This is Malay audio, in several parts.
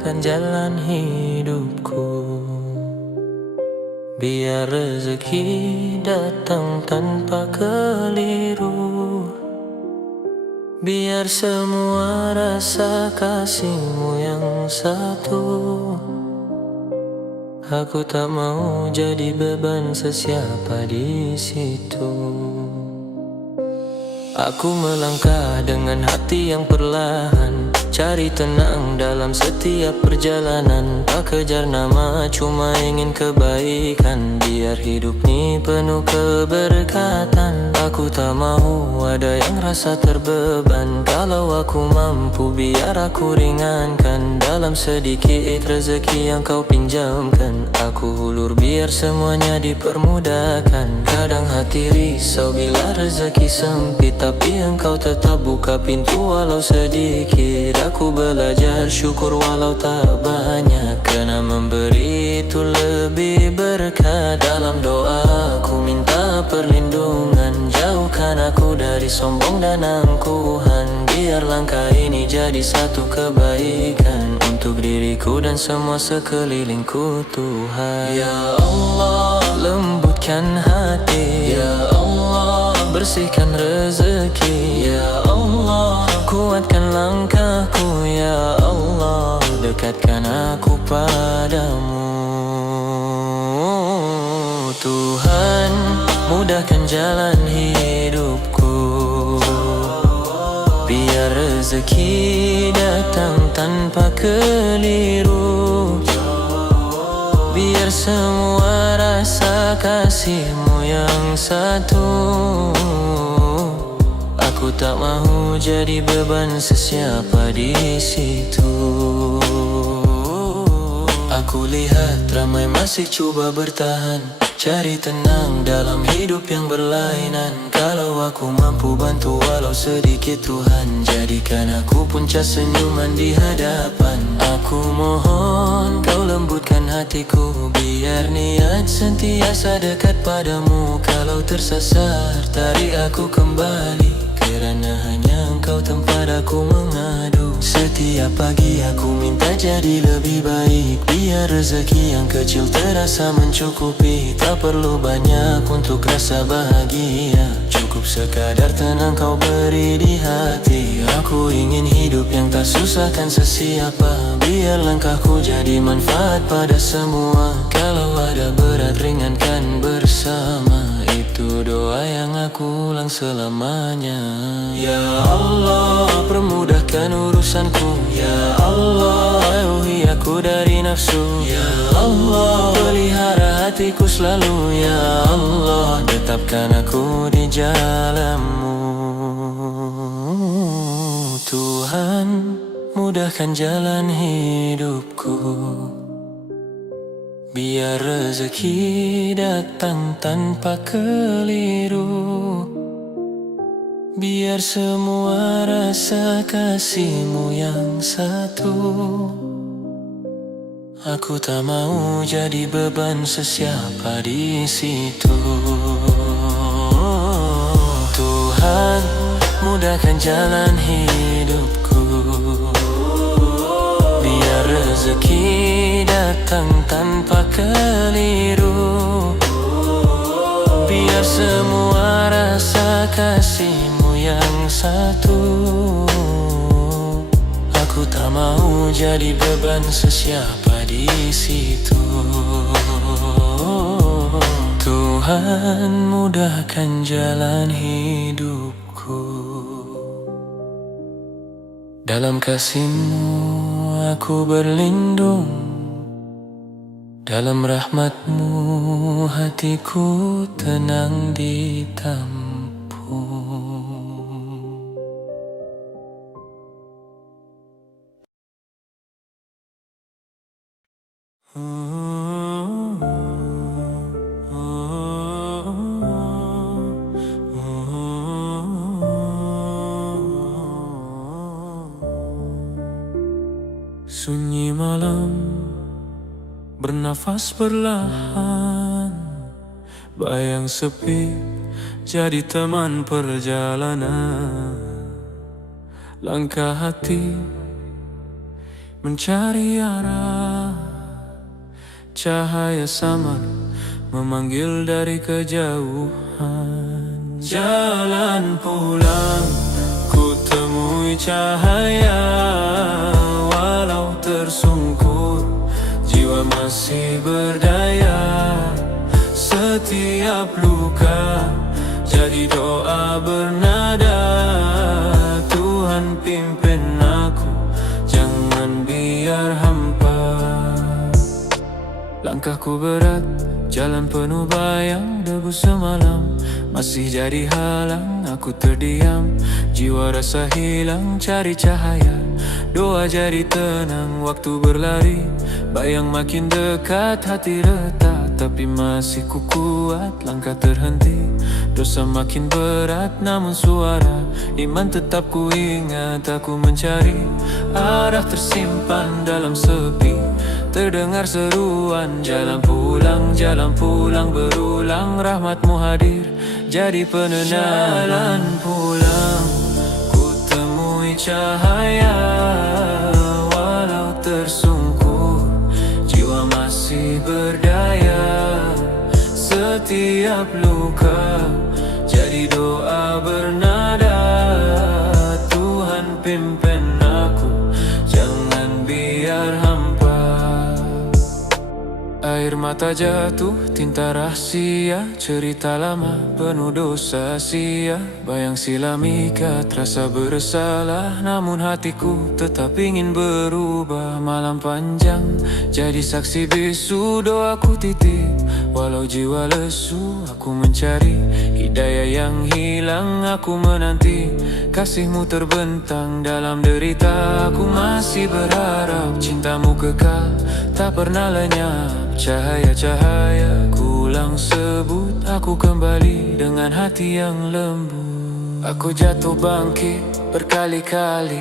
mudahkan jalan hidupku. Biar rezeki datang tanpa keliru. Biar semua rasa kasihmu yang satu. Aku tak mau jadi beban sesiapa di situ. Aku melangkah dengan hati yang perlahan, cari tenang dalam setiap perjalanan. Tak kejar nama, cuma ingin kebaikan. Biar hidup ini penuh keberkatan. Aku tak mau ada yang rasa terbeban. Kalau aku mampu, biar aku ringankan. Dalam sedikit rezeki yang kau pinjamkan, aku hulur biar semuanya dipermudahkan. Kadang hati risau bila rezeki sempit, tapi engkau tetap buka pintu walau sedikit. Aku belajar syukur walau tak banyak, karena memberi itu lebih berkah. Dalam doa aku minta perlindungan, jauhkan aku dari sombong dan angkuhan. Biar langkah ini jadi satu kebaikan untuk diriku dan semua sekelilingku, Tuhan. Ya Allah, lembutkan hati. Ya Allah, bersihkan rezeki. Ya Allah, kuatkan langkahku. Ya Allah, dekatkan aku padamu. Tuhan, mudahkan jalan hidupku. Biar rezeki datang tanpa keliru. Biar semua rasa kasihmu yang satu. Aku tak mau jadi beban sesiapa di situ. Aku lihat ramai masih coba bertahan, cari tenang dalam hidup yang berlainan. Kalau aku mampu bantu walau sedikit, Tuhan, jadikan aku puncak senyuman di hadapan. Aku mohon kau lembutkan hatiku, biar niat sentiasa dekat padamu. Kalau tersasar, tarik aku kembali, kerana hanya engkau tempat aku mengadu. Setiap pagi aku minta jadi lebih baik, biar rezeki yang kecil terasa mencukupi. Tak perlu banyak untuk rasa bahagia, cukup sekadar tenang kau beri di hati. Aku ingin hidup yang tak susahkan sesiapa, biar langkahku jadi manfaat pada semua. Kalau ada berat ringankan bersama, itu doa yang aku ulang selamanya. Ya Allah, permudahkan urusanku. Ya Allah, jauhi aku dari nafsu. Ya Allah, pelihara hatiku selalu. Ya Allah, tetapkan aku di jalanmu. Tuhan, mudahkan jalan hidupku. Biar rezeki datang tanpa keliru. Biar semua rasa kasihmu yang satu. Aku tak mau jadi beban sesiapa di situ. Tuhan, mudahkan jalan hidupku. Biar rezeki datang tanpa keliru. Biar semua rasa kasihmu yang satu. Aku tak mau jadi beban sesiapa di situ. Tuhan, mudahkan jalan hidupku. Dalam kasih-Mu aku berlindung, dalam rahmat-Mu hatiku tenang ditampung. Sunyi malam, bernafas perlahan, bayang sepi jadi teman perjalanan. Langkah hati mencari arah. Cahaya samar memanggil dari kejauhan. Jalan pulang, ku temui cahaya. Walau tersungkur, jiwa masih berdaya. Setiap luka jadi doa bernada. Tuhan pimpin aku, jangan biar hampa. Langkahku berat, jalan penuh bayang. Debu semalam masih jadi halang. Aku terdiam, jiwa rasa hilang. Cari cahaya, doa jadi tenang. Waktu berlari, bayang makin dekat. Hati retak, tapi masih ku kuat. Langkah terhenti, dosa makin berat. Namun suara iman tetap ku ingat. Aku mencari arah tersimpan dalam sepi. Terdengar seruan, jalan pulang berulang. Rahmatmu hadir, jadi penenang. Jalan pulang, ku temui cahaya. Walau tersungkur, jiwa masih berdaya. Setiap luka jadi doa bernada. Tuhan pimpin aku, jangan biar hampa. Air mata jatuh, tinta rahasia. Cerita lama penuh dosa sia. Bayang silam ikat, rasa bersalah. Namun hatiku tetap ingin berubah. Malam panjang jadi saksi bisu. Doaku titip, walau jiwa lesu. Aku mencari hidayah yang hilang. Aku menanti kasihmu terbentang dalam derita. Aku masih berharap cintamu kekal, tak pernah lenyap. Cahaya-cahaya ku ulang sebut. Aku kembali dengan hati yang lembut. Aku jatuh bangkit berkali-kali.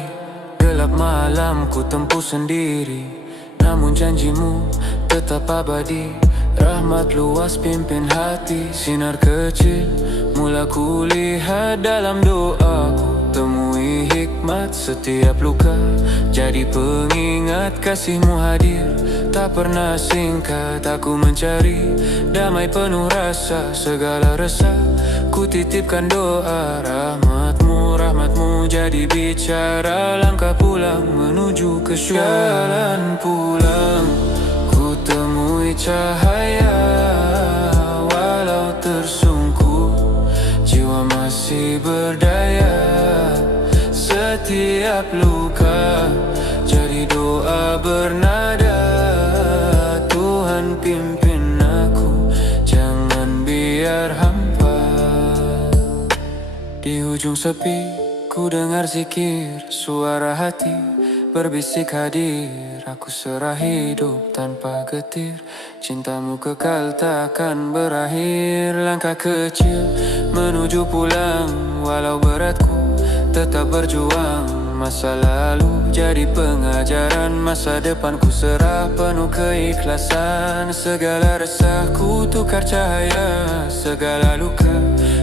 Gelap malam ku tempuh sendiri. Namun janjimu tetap abadi. Rahmat luas pimpin hati. Sinar kecil mula ku lihat dalam doaku. Temui hikmat setiap luka, jadi pengingat kasihmu hadir. Tak pernah singkat, aku mencari damai penuh rasa. Segala resah ku titipkan doa. Rahmatmu jadi bicara. Langkah pulang menuju ke syurga. Jalan pulang, ku temui cahaya. Walau tersungkur, jiwa masih berdaya. Setiap luka jadi doa bernada. Tuhan pimpin aku, jangan biar hampa. Di ujung sepi ku dengar zikir. Suara hati berbisik hadir. Aku serah hidup tanpa getir. Cintamu kekal takkan berakhir. Langkah kecil menuju pulang. Walau beratku tetap berjuang. Masa lalu jadi pengajaran. Masa depanku serah penuh keikhlasan. Segala resahku tukar cahaya. Segala luka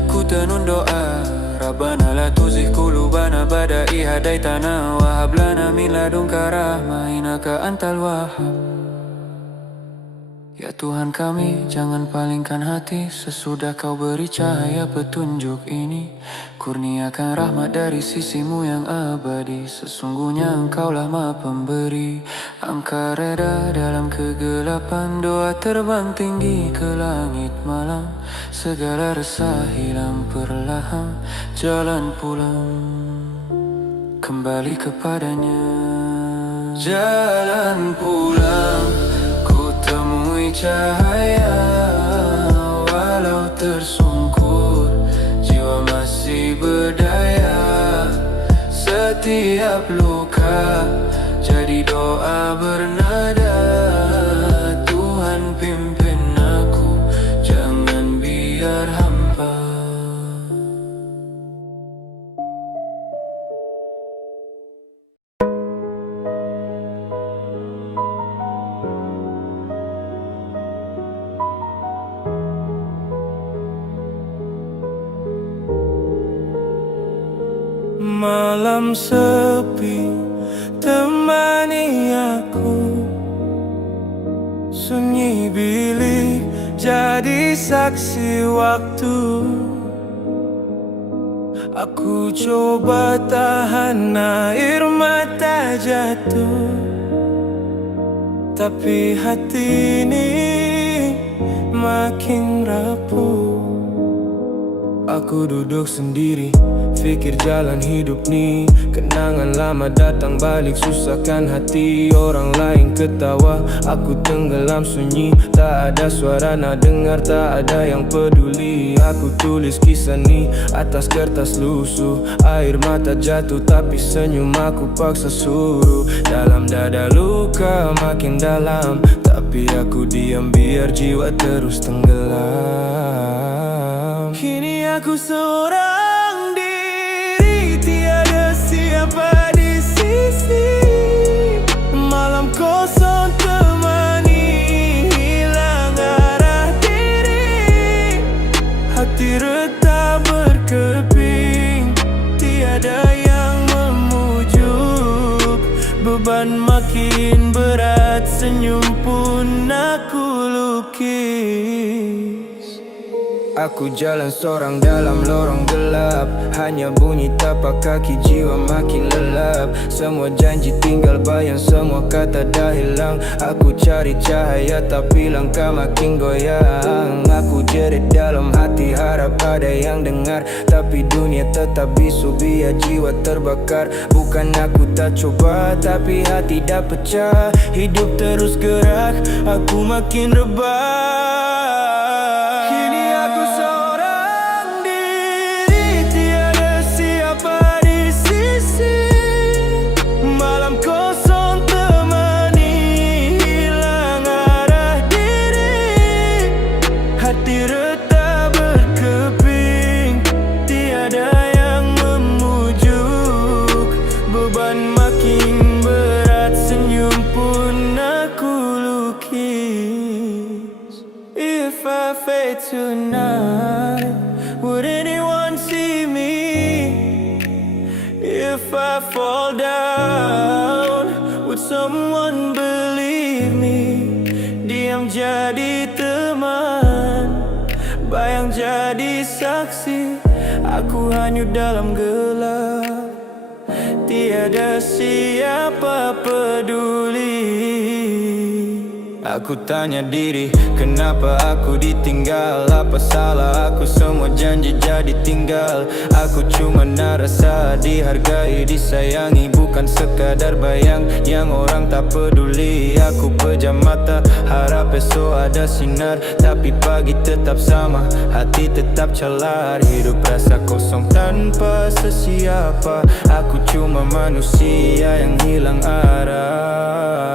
ku tenun doa. Rabbana la tuzigh qulubana ba'da idh hadaitana wa hab lana min ladunka rahmah innaka antal wahhab. Ya Tuhan kami, jangan palingkan hati. Sesudah kau beri cahaya petunjuk ini, kurniakan rahmat dari sisimu yang abadi. Sesungguhnya engkaulah maha pemberi. Angka reda dalam kegelapan. Doa terbang tinggi ke langit malam. Segala resah hilang perlahan. Jalan pulang kembali kepadanya. Jalan pulang, temui cahaya. Walau tersungkur, jiwa masih berdaya. Setiap luka jadi doa bernada. Tuhan pimpin aku, jangan biar hampa. Malam sepi temani aku. Sunyi bilik jadi saksi waktu. Aku coba tahan air mata jatuh, tapi hati ini makin rapuh. Aku duduk sendiri, pikir jalan hidup nih. Kenangan lama datang balik, susahkan hati. Orang lain ketawa, aku tenggelam sunyi. Tak ada suara nak dengar, tak ada yang peduli. Aku tulis kisah nih atas kertas lusuh. Air mata jatuh tapi senyum aku paksa suruh. Dalam dada luka makin dalam, tapi aku diam biar jiwa terus tenggelam. Kini aku seorang diri, tiada siapa di sisi. Malam kosong temani hilang arah diri. Hati retak berkeping, tiada yang memujuk. Beban makin berat, senyum pun aku lukis. Aku jalan seorang dalam lorong gelap, hanya bunyi tapak kaki, jiwa makin lelap. Semua janji tinggal bayang, semua kata dah hilang. Aku cari cahaya tapi langkah makin goyang. Aku jerit dalam hati, harap ada yang dengar, tapi dunia tetap bisu, biar jiwa terbakar. Bukan aku tak coba, tapi hati dah pecah. Hidup terus gerak, aku makin rebah. Hati retak berkeping, tiada yang memujuk. Beban makin berat, senyum pun aku lukis. If I fade tonight, would anyone see me? If I fall down, would someone believe me? Diam jadi teman, bayang jadi saksi. Aku hanyut dalam gelap, tiada siapa peduli. Aku tanya diri, kenapa aku ditinggal? Apa salah aku, semua janji jadi tinggal. Aku cuma rasa dihargai, disayangi, bukan sekadar bayang yang orang tak peduli. Aku pejam mata, harap esok ada sinar, tapi pagi tetap sama, hati tetap calar. Hidup rasa kosong tanpa sesiapa. Aku cuma manusia yang hilang arah.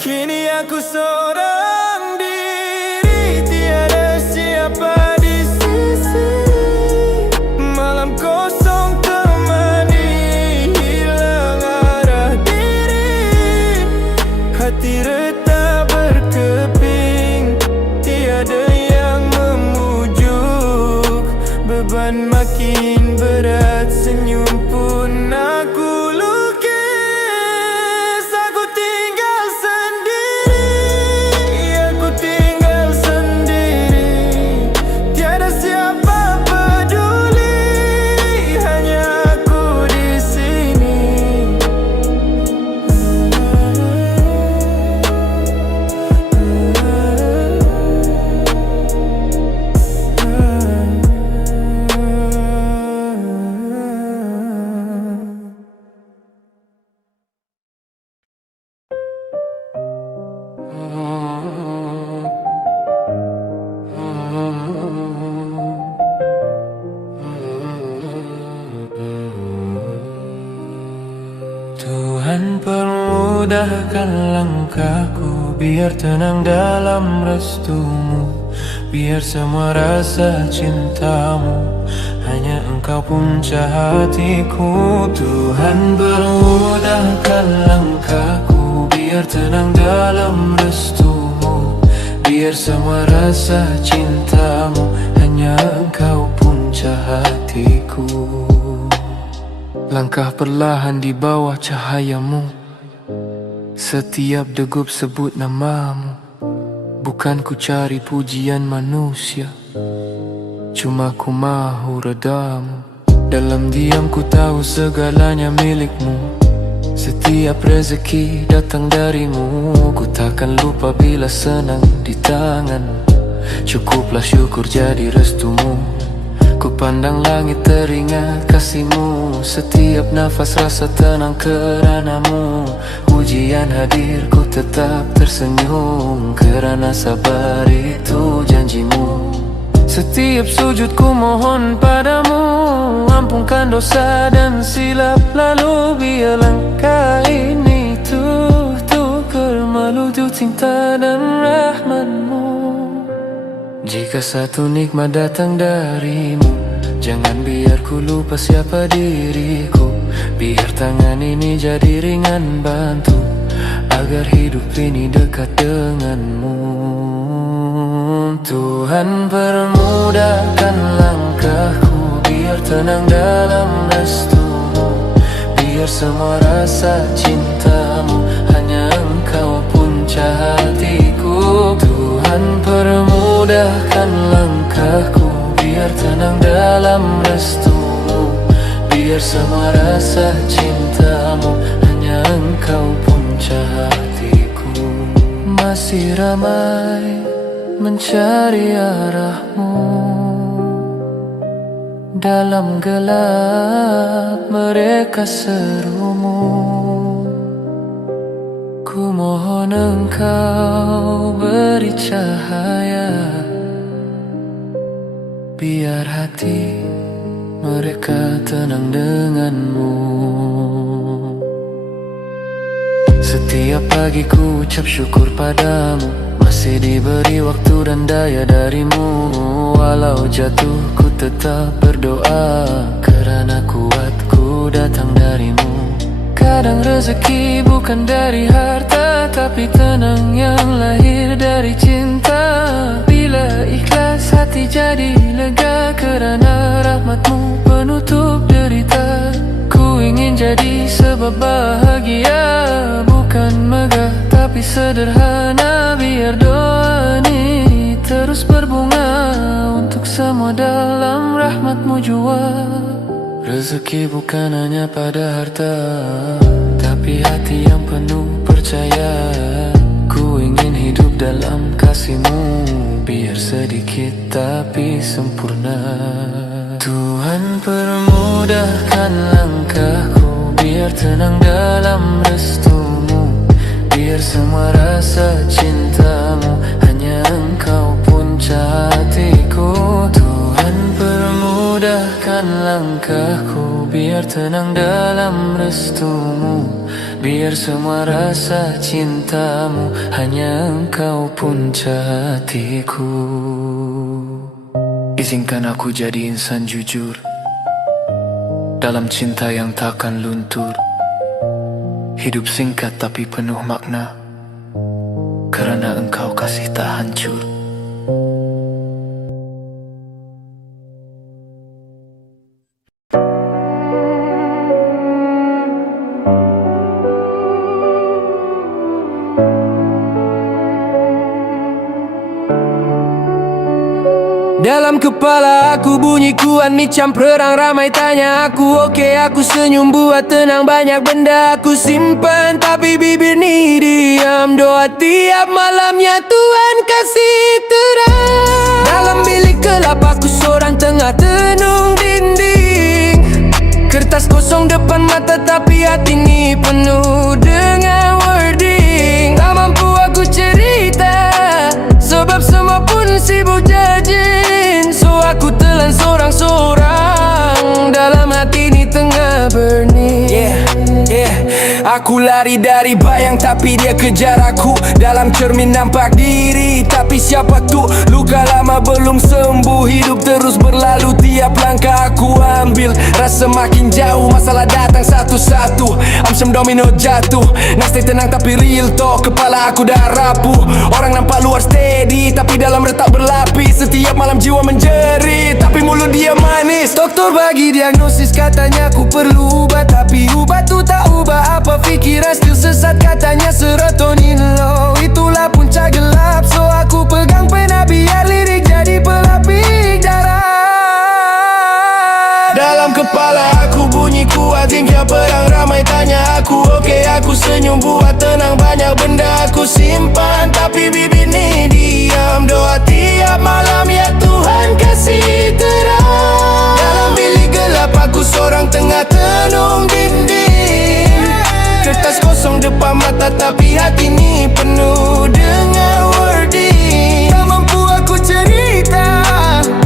Kini aku seorang diri, tiada siapa di sisi. Malam kosong temani hilang arah diri. Hati retak berkeping, tiada yang memujuk. Beban makin berat, senyum pun aku lukis. Aku tinggal sendiri, aku tinggal sendiri. Tiada siapa peduli, hanya aku di sini. Tuhan permudahkan langkahku, biar tenang dalam restumu. Biar semua rasa cintamu hanya engkau puncak hatiku. Tuhan permudahkan langkahku, biar tenang dalam restumu. Biar semua rasa cintamu hanya engkau puncak hatiku. Langkah perlahan di bawah cahayamu, setiap degup sebut namamu. Bukan ku cari pujian manusia, cuma ku mahu redamu. Dalam diam ku tahu segalanya milikmu. Setiap rezeki datang darimu. Ku takkan lupa bila senang di tangan. Cukuplah syukur jadi restumu. Ku pandang langit teringat kasihmu. Setiap nafas rasa tenang keranamu. Ujian hadir ku tetap tersenyum, kerana sabar itu janjimu. Setiap sujud ku mohon padamu, ampunkan dosa dan silap lalu. Biar langkah ini tukar malu tu cinta dan rahmatmu. Jika satu nikmat datang darimu, jangan biar ku lupa siapa diriku. Biar tangan ini jadi ringan bantu, agar hidup ini dekat denganmu. Tuhan permudahkan langkahku, biar tenang dalam restumu. Biar semua rasa cintamu, hanya engkau punca hatiku. Tuhan permudahkan langkahku, biar tenang dalam restumu. Biar semua rasa cintamu, hanya engkau punca hatiku. Masih ramai mencari arahmu, dalam gelap mereka serumu. Ku mohon engkau beri cahaya, biar hati mereka tenang denganmu. Setiap pagi ku ucap syukur padamu, masih diberi waktu dan daya darimu. Walau jatuh ku tetap berdoa, kerana kuatku datang darimu. Kadang rezeki bukan dari harta, tapi tenang yang lahir dari cinta. Bila ikhlas hati jadi lega, kerana rahmatmu penutup derita. Ku ingin jadi sebab bahagia, bukan megah tapi sederhana. Biar doa ini terus berbunga, untuk semua dalam rahmatmu jua. Rezeki bukan hanya pada harta, tapi hati yang penuh percaya. Ku ingin hidup dalam kasihmu, biar sedikit tapi sempurna. Tuhan permudahkan langkahku, biar tenang dalam restumu. Biar semua rasa cintamu, hanya engkau punca hatiku. Tuhan permudahkan langkahku, biar tenang dalam restumu. Biar semua rasa cintamu, hanya engkau punca hatiku. Izinkan aku jadi insan jujur, dalam cinta yang takkan luntur. Hidup singkat tapi penuh makna, kerana engkau kasih tak hancur. Dalam kepala aku bunyi kuat nicam perang. Ramai tanya aku, oke aku senyum buat tenang. Banyak benda aku simpan, tapi bibir ni diam. Doa tiap malamnya Tuhan kasih terang. Dalam bilik gelap aku seorang tengah tenung dinding. Kertas kosong depan mata, tapi hati ni penuh dengan wording. Tak mampu aku cerita, sebab semua pun sibuk jajin. So aku telan sorang-sorang, dalam hati ni tengah burning. Aku lari dari bayang tapi dia kejar aku. Dalam cermin nampak diri tapi siapa tu? Luka lama belum sembuh, hidup terus berlalu. Tiap langkah aku ambil rasa makin jauh, masalah datang satu-satu. Amsem domino jatuh, nak stay tenang tapi real talk, kepala aku dah rapuh. Orang nampak luar steady tapi dalam retak berlapis. Setiap malam jiwa menjerit tapi mulut dia manis. Doktor bagi diagnosis, katanya aku perlu ubat, tapi ubat tu tak ubah apa. Fikiran still sesat, katanya serotonin low. Itulah puncak gelap, so aku pegang pena biar lirik jadi pelapis darah. Dalam kepala aku bunyi kuat, hingga perang ramai tanya aku. Oke, aku senyum buat tenang, banyak benda aku simpan tapi bibir ni diam. Doa tiap malam, ya Tuhan kasih terang. Dalam bilik gelap aku seorang tengah tenung dinding. Kertas kosong depan mata tapi hati ni penuh dengan wording. Tak mampu aku cerita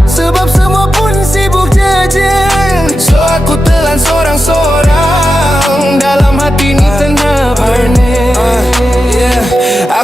sebab semua pun sibuk jejel. So aku telan sorang-sorang, dalam hati ni tengah burning.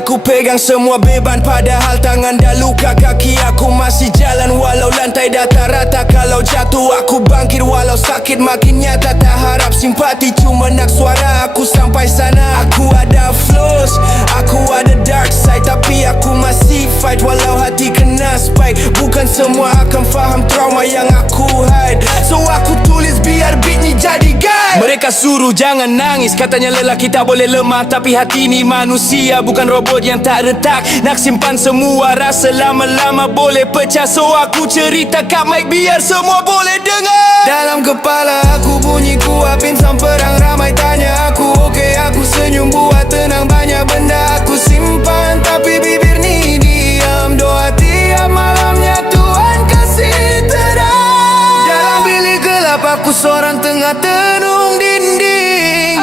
Aku pegang semua beban padahal tangan dah luka. Kaki aku masih jalan walau lantai dah tak rata. Kalau jatuh aku bangkit walau sakit makin nyata. Tak harap simpati, cuma nak suara aku sampai sana. Aku ada flaws, aku ada dark side, tapi aku masih fight walau hati kena spike. Bukan semua akan faham trauma yang aku hide, so aku tulis biar beat ni jadi guide. Mereka suruh jangan nangis, katanya lelaki tak boleh lemah, tapi hati ni manusia bukan robot yang tak retak. Nak simpan semua rasa lama-lama boleh pecah, so aku cerita kat mic biar semua boleh dengar. Dalam kepala aku bunyi kuat, pingsan perang ramai tanya aku. Oke, aku senyum buat tenang, banyak benda aku simpan tapi bibir ni diam. Doa tiap malamnya Tuhan kasih terang. Dalam bilik gelap aku seorang tengah tenung dinding.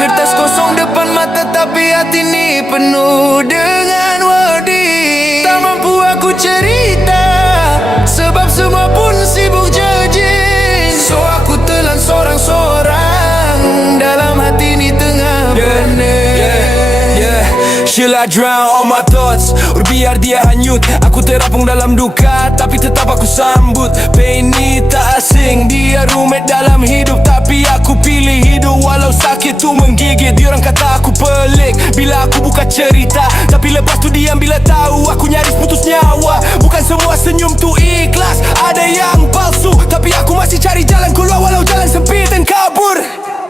Kertas kosong depan mata tapi hati ni penuh dengan wording. Tak mampu aku cerita sebab semua pun sibuk judging. So aku telan sorang-sorang, dalam hati ni tengah burning. Shall I drown all my thoughts, or biar dia hanyut. Aku terapung dalam duka tapi tetap aku sambut. Pain ni tak asing, dia rumit dalam hidup, tapi aku pilih hidup walau sakit tu menggigit. Diorang kata aku pelik bila aku buka cerita, tapi lepas tu diam bila tahu aku nyaris putus nyawa. Bukan semua senyum tu ikhlas, ada yang palsu, tapi aku masih cari jalan keluar walau jalan sempit dan kabur.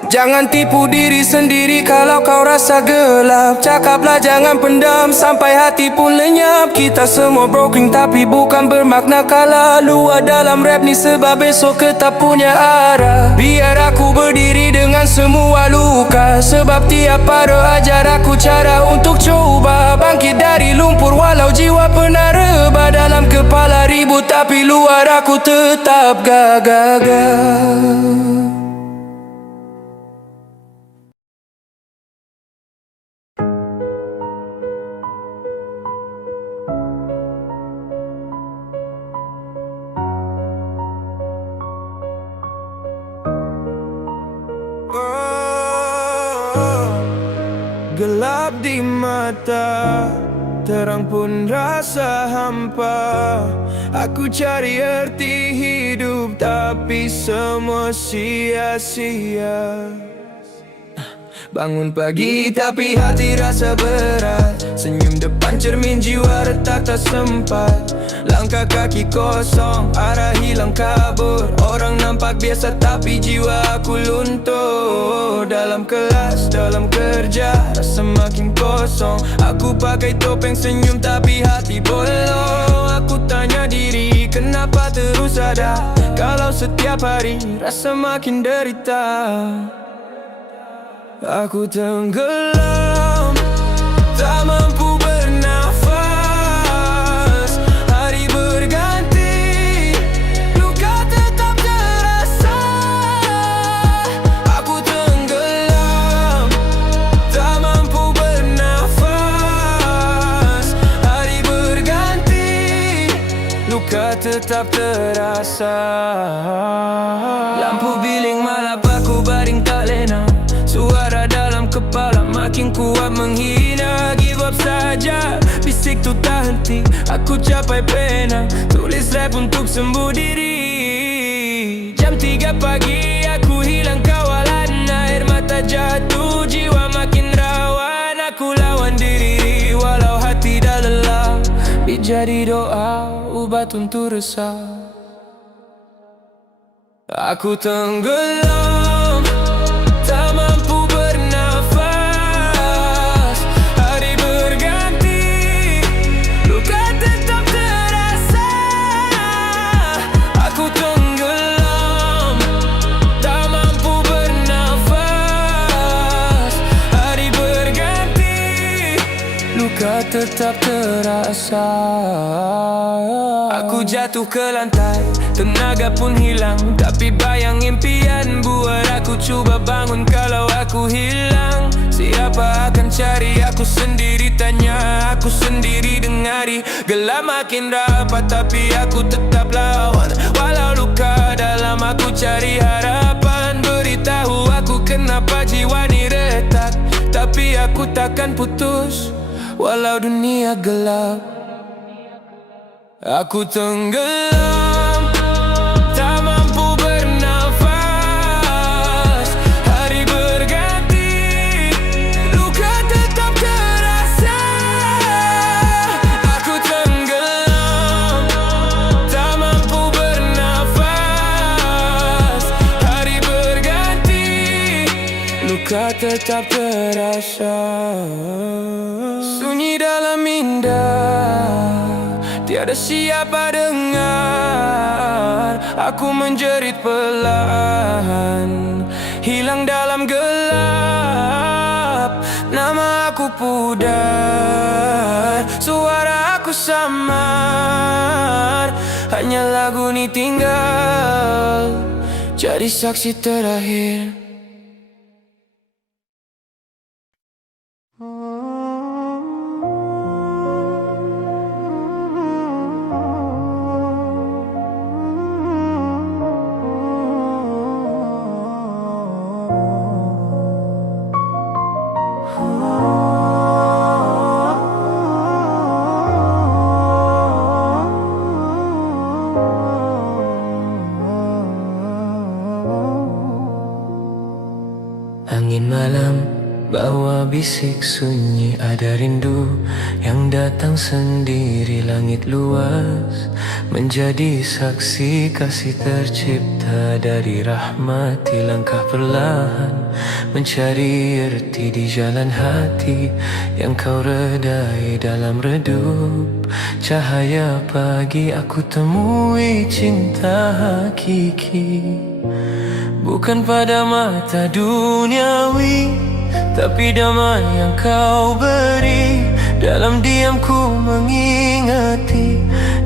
Jangan tipu diri sendiri kalau kau rasa gelap. Cakaplah jangan pendam sampai hati pun lenyap. Kita semua broken tapi bukan bermakna kalah. Luar dalam rap ni sebab besok kita punya arah. Biar aku berdiri dengan semua luka, sebab tiap pada ajar aku cara untuk coba bangkit dari lumpur walau jiwa pernah rebah. Dalam kepala ribut tapi luar aku tetap gagah. Gelap di mata, terang pun rasa hampa. Aku cari arti hidup tapi semua sia-sia. Bangun pagi tapi hati rasa berat. Senyum depan cermin jiwa retak tak sempat. Langkah kaki kosong, arah hilang kabur. Orang nampak biasa tapi jiwa aku luntur. Dalam kelas, dalam kerja, rasa makin kosong. Aku pakai topeng senyum tapi hati bolong. Aku tanya diri kenapa terus ada, kalau setiap hari rasa makin derita. Aku tenggelam, tak mampu bernafas. Hari berganti, luka tetap terasa. Aku tenggelam, tak mampu bernafas. Hari berganti, luka tetap terasa. Lampu biling malap aku baring tak lena. Suara dalam kuat menghina, give up saja. Bisik tu tak henti, aku capai pena, tulis rap untuk sembuh diri. Jam 3 pagi aku hilang kawalan, air mata jatuh, jiwa makin rawan. Aku lawan diri walau hati dah lelah, jadi doa ubat untuk resah. Aku tenggelam, tak mampu bernafas. Hari berganti, luka tetap terasa. Aku tenggelam, tak mampu bernafas. Hari berganti, luka tetap terasa. Aku jatuh ke lantai, tenaga pun hilang, tapi bayang impian buat aku cuba bangun. Kalau aku hilang, siapa akan cari? Aku sendiri tanya, aku sendiri dengari. Gelap makin rapat, tapi aku tetap lawan. Walau luka dalam, aku cari harapan. Beritahu aku kenapa jiwa ni retak, tapi aku takkan putus walau dunia gelap. Aku tenggelam, tak mampu bernafas. Hari berganti, luka tetap terasa. Aku tenggelam, tak mampu bernafas. Hari berganti, luka tetap terasa. Sunyi dalam indah, tiada siapa dengar. Aku menjerit perlahan, hilang dalam gelap. Nama aku pudar, suara aku samar. Hanya lagu ni tinggal jadi saksi terakhir. Angin malam bawa bisik sunyi, ada rindu yang datang sendiri. Langit luas menjadi saksi kasih tercipta dari rahmati. Langkah perlahan mencari erti di jalan hati yang kau redai dalam redup cahaya pagi. Aku temui cinta hakiki, bukan pada mata duniawi, tapi damai yang kau beri. Dalam diamku mengingati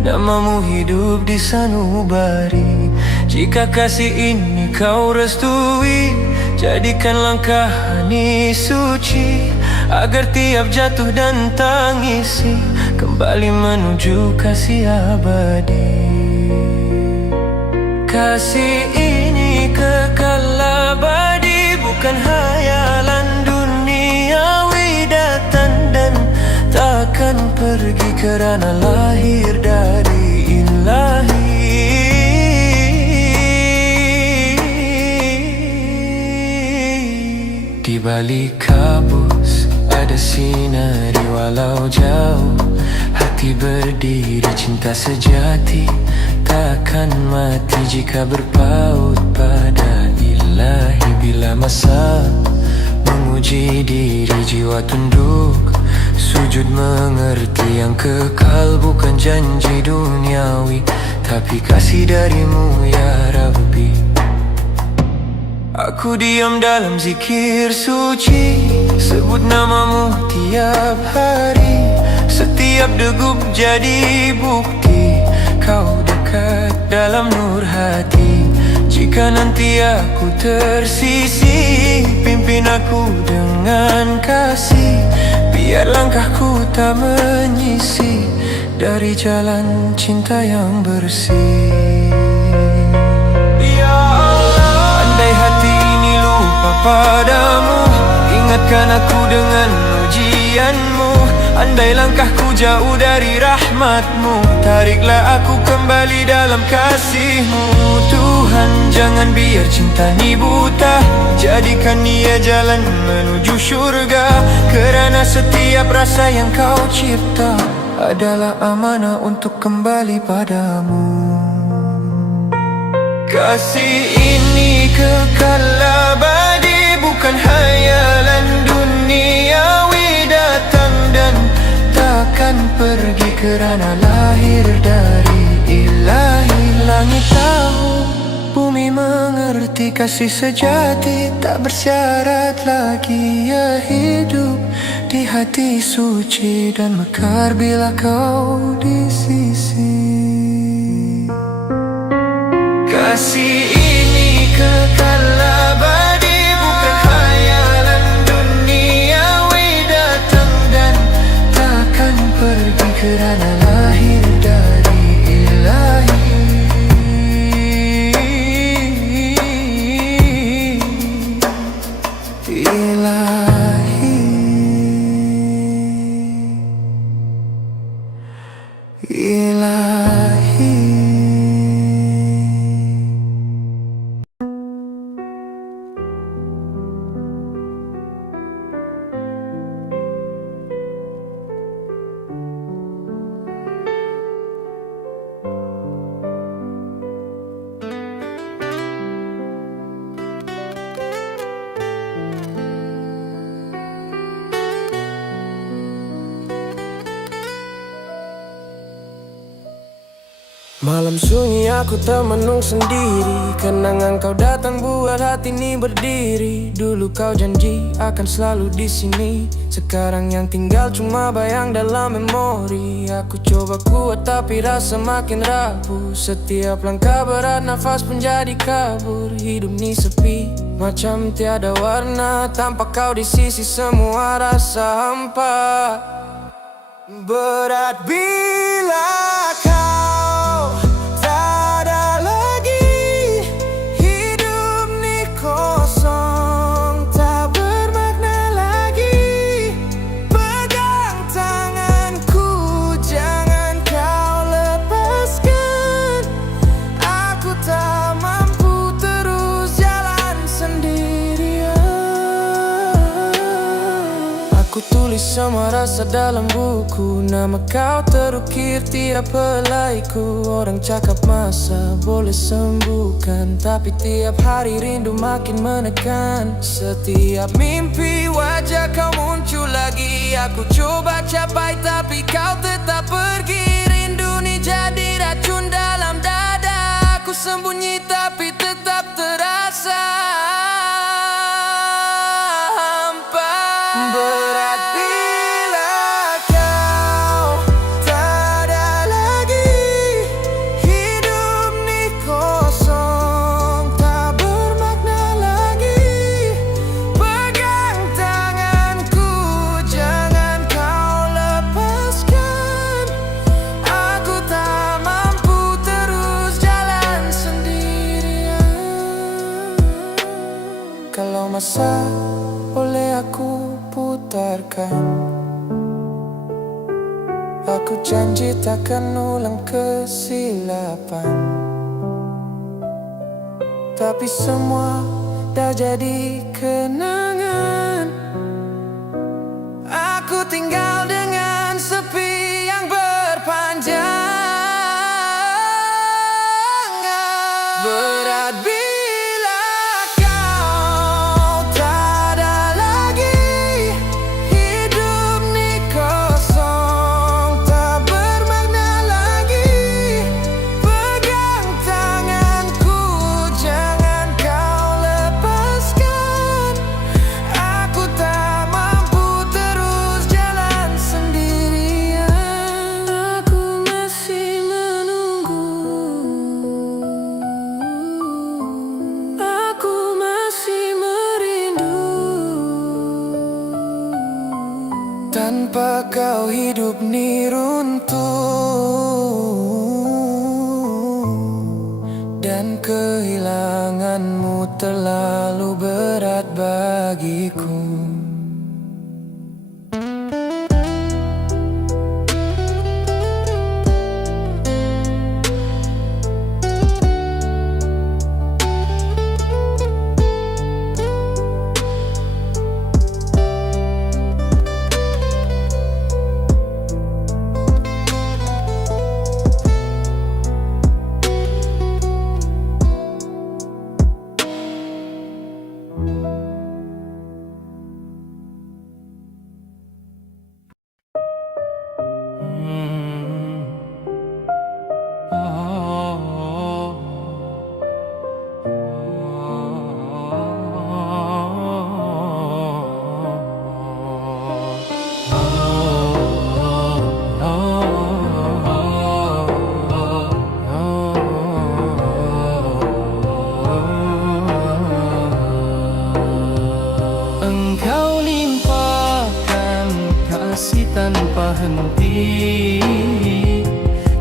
namamu hidup di sanubari. Jika kasih ini kau restui, jadikan langkah ini suci, agar tiap jatuh dan tangisi kembali menuju kasih abadi. Kasih ini kekal abadi, bukan hayalan duniawi. Datang dan takkan pergi kerana lahir dari ilahi. Di balik kabus ada sinari walau jauh. Hati berdiri, cinta sejati takkan mati jika berpaut pada ilahi. Bila masa menguji diri, jiwa tunduk sujud mengerti. Yang kekal bukan janji duniawi, tapi kasih darimu ya Rabbi. Aku diam dalam zikir suci, sebut namamu tiap hari. Setiap degup jadi bukti kau dekat dalam nur hati. Jika nanti aku tersisih, pimpin aku dengan kasih. Biar langkahku tak menyisih dari jalan cinta yang bersih. Ya Allah, andai hati ini lupa padamu, Ingatkan aku dengan ujianmu. Andai langkahku jauh dari rahmatmu, tariklah aku kembali dalam kasihmu. Tuhan, jangan biar cinta ni buta, jadikan ia jalan menuju syurga. Kerana setiap rasa yang kau cipta adalah amanah untuk kembali padamu. Kasih ini kekal abadi, bukan hayalan duniawi. Datang dan takkan pergi kerana lahir dari Ilahi. Langit tahu, bumi mengerti, kasih sejati tak bersyarat lagi. Ia hidup di hati suci dan mekar bila kau di sisi. Kasih ini kekal abadi, bukan hayalan duniawi. Datang dan takkan pergi kerana lahir dari Ilahi. Ilahi, Ilahi. Malam sunyi aku termenung sendiri, kenangan kau datang buat hati ini berdiri. Dulu kau janji akan selalu di sini, sekarang yang tinggal cuma bayang dalam memori. Aku coba kuat tapi rasa makin rapuh, setiap langkah berat nafas pun jadi kabur. Hidup ni sepi macam tiada warna, tanpa kau di sisi semua rasa hampa. Berat bila kau tak ada lagi, hidup ni kosong, tak bermakna lagi. Pegang tanganku, jangan kau lepaskan. Aku tak mampu terus jalan sendirian. Aku tulis semua rasa dalam buku, nama kau terukir tiap helaiku. Orang cakap masa boleh sembuhkan, tapi tiap hari rindu makin menekan. Setiap mimpi wajah kau muncul lagi, aku coba capai tapi kau tetap pergi. Rindu ni jadi racun dalam dada, aku sembunyi tapi tetap terasa hampa. Berat bila kau tak ada lagi, hidup ni kosong, tak bermakna lagi. Pegang tanganku, jangan kau lepaskan. Aku tak mampu terus jalan sendirian. Kalau masa boleh aku putarkan, aku janji takkan ulang kesilapan. Tapi semua dah jadi kenangan. Aku tinggal dengan sepi yang berpanjangan. Berat bila kau tak ada lagi, hidup ni kosong, tak bermakna lagi. Pegang tanganku, jangan kau lepaskan. Aku tak mampu terus jalan sendirian. Aku masih menunggu, aku masih merindu. Tanpa kau hidup ni runtuh, dan kehilanganmu terlalu berat bagiku.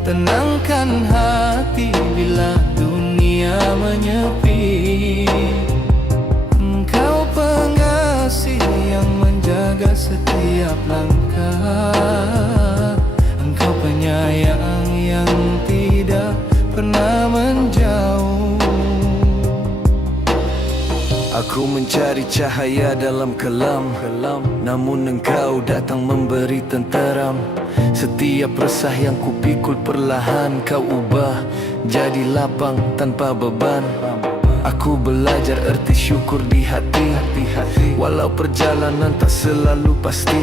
Tenangkan hati bila dunia menyepi. Engkau pengasih yang menjaga setiap langkah. Engkau penyayang yang tidak pernah menjauh. Aku mencari cahaya dalam kelam, namun engkau datang memberi tenteram. Setiap resah yang kupikul perlahan kau ubah jadi lapang tanpa beban. Aku belajar erti syukur di hati, walau perjalanan tak selalu pasti.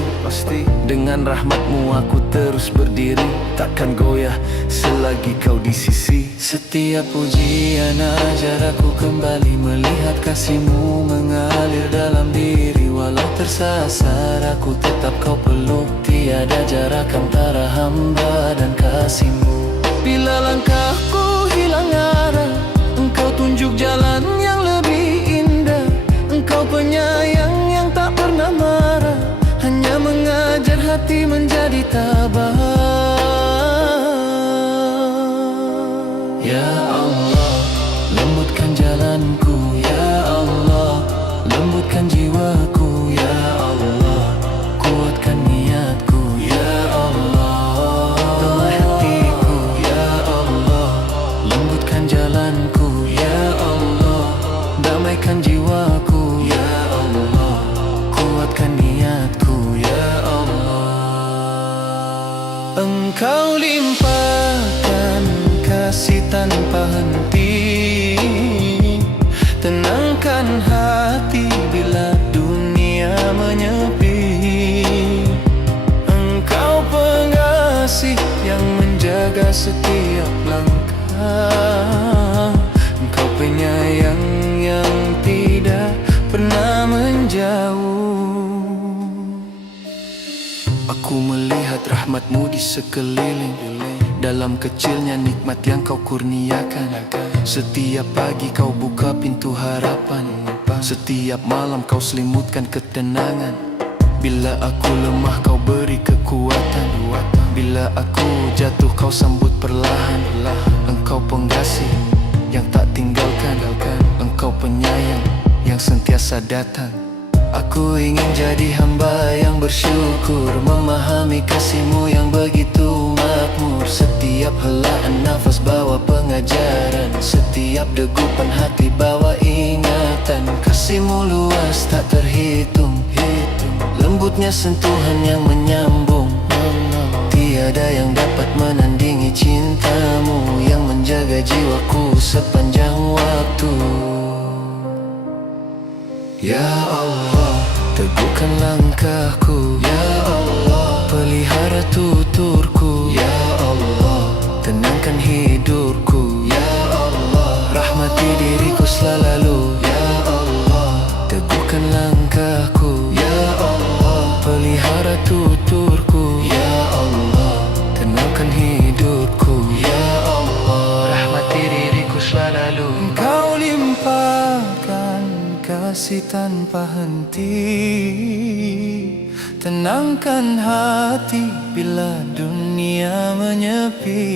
Dengan rahmatmu aku terus berdiri, takkan goyah selagi kau di sisi. Setiap ujian ajar aku kembali melihat kasihmu mengalir dalam diri. Walau tersasar aku tetap kau peluk. Tiada jarak antara hamba dan kasihmu. Bila langkahku hilang arah, engkau tunjuk jalan yang lebih indah. Engkau penyayang yang tak pernah marah, hanya mengajar hati menjadi tabah. Ya Allah, lembutkan jalanku. Ya Allah, lembutkan jiwaku. Ya Allah, kuatkan niatku. Ya Allah, damai hatiku. Ya Allah, lembutkan jalanku. Ya Allah, damaikan jiwaku. Ya Allah, kuatkan niatku. Ya Allah, engkau limpahkan kasih tanpa henti. Tenangkan hati bila dunia menyepi. Engkau pengasih yang menjaga setiap langkah. Engkau penyayang yang tidak pernah menjauh. Aku melihat rahmatmu di sekeliling. Dalam kecilnya nikmat yang kau kurniakan. Setiap pagi kau buka pintu harapan. Setiap malam kau selimutkan ketenangan. Bila aku lemah kau beri kekuatan. Bila aku jatuh kau sambut perlahan. Engkau pengasih yang tak tinggalkan. Engkau penyayang yang sentiasa datang. Aku ingin jadi hamba yang bersyukur, memahami kasihmu yang begitu makmur. Setiap helaan nafas bawa pengajaran, setiap degupan hati bawa ingatan. Kasihmu luas tak terhitung, lembutnya sentuhan yang menyambung. Tiada yang dapat menandingi cintamu yang menjaga jiwaku sepanjang waktu. Ya Allah, teguhkan langkahku. Ya Allah, pelihara tuturku. Ya Allah, tenangkan hidupku. Ya Allah, rahmati diriku selalu. Ya Allah, teguhkan langkahku. Ya Allah, pelihara tuturku. Ya Allah, tenangkan hidupku. Ya Allah, rahmati diriku selalu. Engkau limpahkan kasih tanpa henti. Tenangkan hati bila dunia menyepi.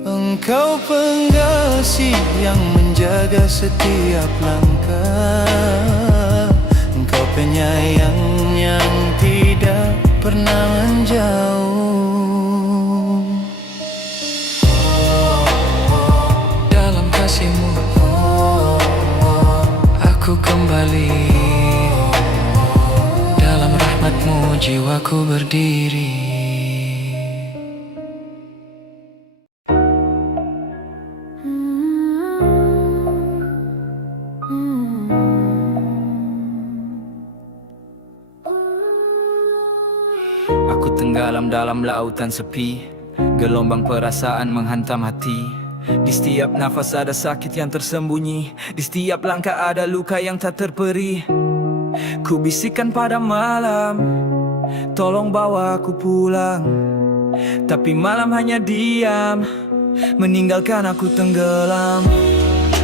Engkau pengasih yang menjaga setiap langkah. Engkau penyayang yang tidak pernah menjauh. Dalam kasihmu aku kembali, dalam rahmatmu jiwaku berdiri. Aku tenggelam dalam lautan sepi, gelombang perasaan menghantam hati. Di setiap nafas ada sakit yang tersembunyi, di setiap langkah ada luka yang tak terperi. Ku bisikkan pada malam, tolong bawa aku pulang. Tapi malam hanya diam, meninggalkan aku tenggelam.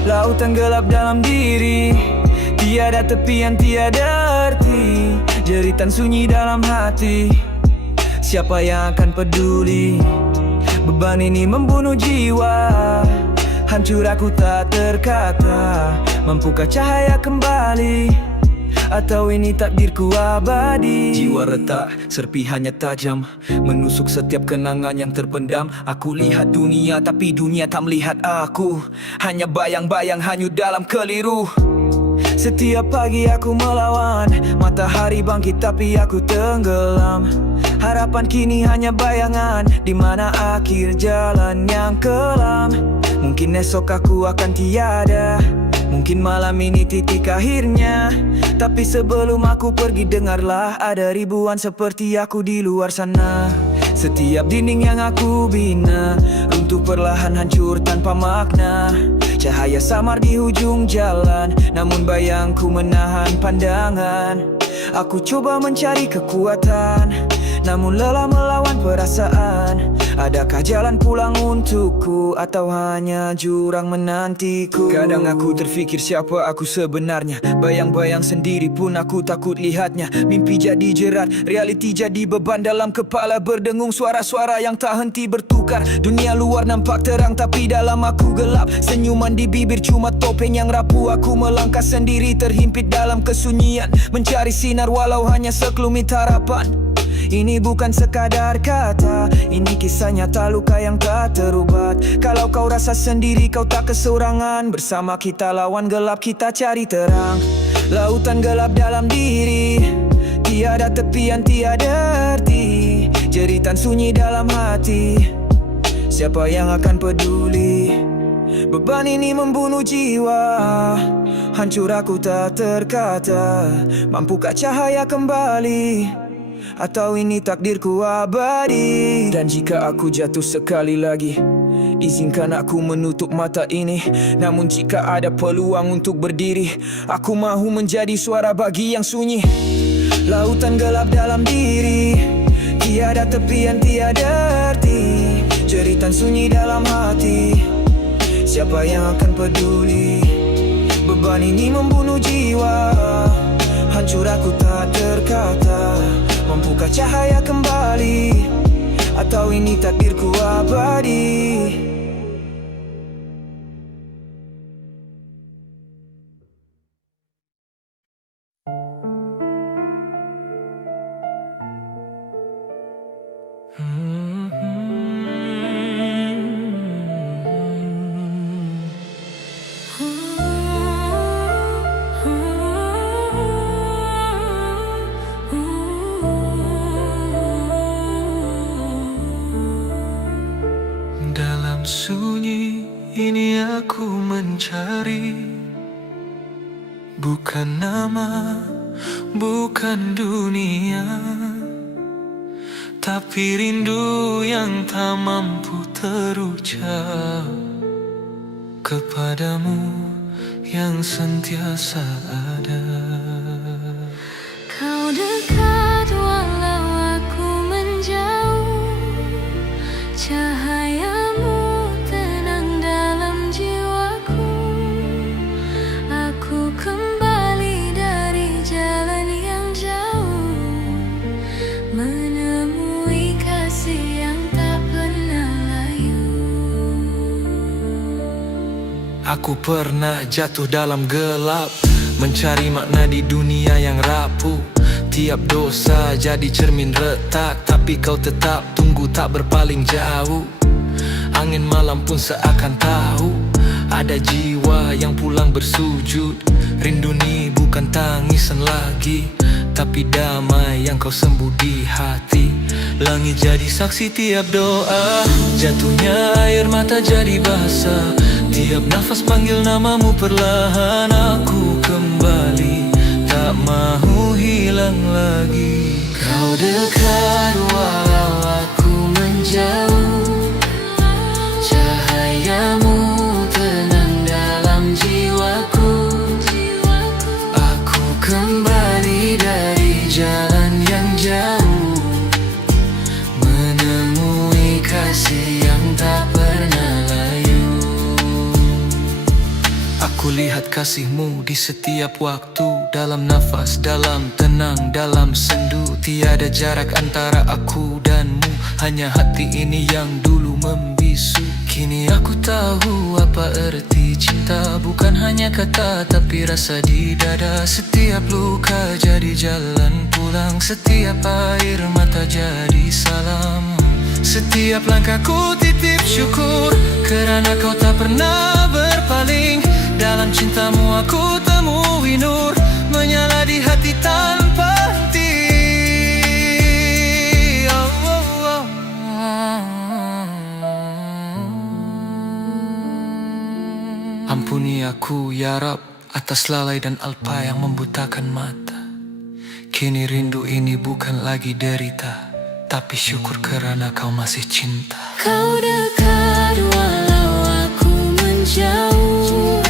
Lautan gelap dalam diri, tiada tepian, tiada arti. Jeritan sunyi dalam hati, siapa yang akan peduli? Beban ini membunuh jiwa, hancur aku tak terkata. Mampukah cahaya kembali, atau ini takdirku abadi? Jiwa retak, serpihannya tajam, menusuk setiap kenangan yang terpendam. Aku lihat dunia, tapi dunia tak melihat aku. Hanya bayang-bayang hanyut dalam keliru. Setiap pagi aku melawan, matahari bangkit tapi aku tenggelam. Harapan kini hanya bayangan, di mana akhir jalan yang kelam. Mungkin esok aku akan tiada, mungkin malam ini titik akhirnya. Tapi sebelum aku pergi, dengarlah, ada ribuan seperti aku di luar sana. Setiap dinding yang aku bina runtuh perlahan, hancur tanpa makna. Cahaya samar di ujung jalan, namun bayangku menahan pandangan. Aku coba mencari kekuatan, namun lelah melawan perasaan. Adakah jalan pulang untukku, atau hanya jurang menantiku? Kadang aku terfikir siapa aku sebenarnya. Bayang-bayang sendiri pun aku takut lihatnya. Mimpi jadi jerat, realiti jadi beban. Dalam kepala berdengung suara-suara yang tak henti bertukar. Dunia luar nampak terang, tapi dalam aku gelap. Senyuman di bibir cuma topeng yang rapuh. Aku melangkah sendiri terhimpit dalam kesunyian, mencari sinar walau hanya sekelumit harapan. Ini bukan sekadar kata, ini kisah nyata luka yang tak terubat. Kalau kau rasa sendiri, kau tak keseorangan. Bersama kita lawan gelap, kita cari terang. Lautan gelap dalam diri, tiada tepian, tiada arti. Jeritan sunyi dalam hati, siapa yang akan peduli? Beban ini membunuh jiwa, hancur aku tak terkata. Mampukah cahaya kembali, atau ini takdirku abadi? Dan jika aku jatuh sekali lagi, izinkan aku menutup mata ini. Namun jika ada peluang untuk berdiri, aku mahu menjadi suara bagi yang sunyi. Lautan gelap dalam diri, tiada tepian, tiada arti. Jeritan sunyi dalam hati, siapa yang akan peduli? Beban ini membunuh jiwa, hancur aku tak terkata. Mampukah cahaya kembali, atau ini takdirku abadi? Sunyi ini aku mencari, bukan nama, bukan dunia, tapi rindu yang tak mampu terucap kepadamu yang sentiasa ada. Kau dekat walau aku menjauh, cahayamu tenang dalam jiwaku. Aku kembali dari jalan yang jauh, menemui kasih yang tak pernah layu. Aku pernah jatuh dalam gelap, mencari makna di dunia yang rapuh. Tiap dosa jadi cermin retak, tapi kau tetap tunggu tak berpaling jauh. Angin malam pun seakan tahu, ada jiwa yang pulang bersujud. Rindu ni bukan tangisan lagi, tapi damai yang kau sembunyi di hati. Langit jadi saksi tiap doa, jatuhnya air mata jadi basah. Tiap nafas panggil namamu perlahan. Aku kembali, tak mahu hilang lagi. Kau dekat walau aku menjauh, cahayamu tenang dalam jiwaku. Aku kembali dari jalan yang jauh, menemui kasih yang tak pernah layu. Aku lihat kasihmu di setiap waktu, dalam nafas, dalam tenang, dalam sendu. Tiada jarak antara aku danmu, hanya hati ini yang dulu membisu. Kini aku tahu apa erti cinta. Bukan hanya kata tapi rasa di dada. Setiap luka jadi jalan pulang. Setiap air mata jadi salam. Setiap langkahku titip syukur kerana kau tak pernah berpaling. Dalam cintamu aku temui nur, menyala di hati tanpa henti. Ampuni aku ya Rab atas lalai dan alpa yang membutakan mata. Kini rindu ini bukan lagi derita, tapi syukur kerana kau masih cinta. Kau dekat walau aku menjauh.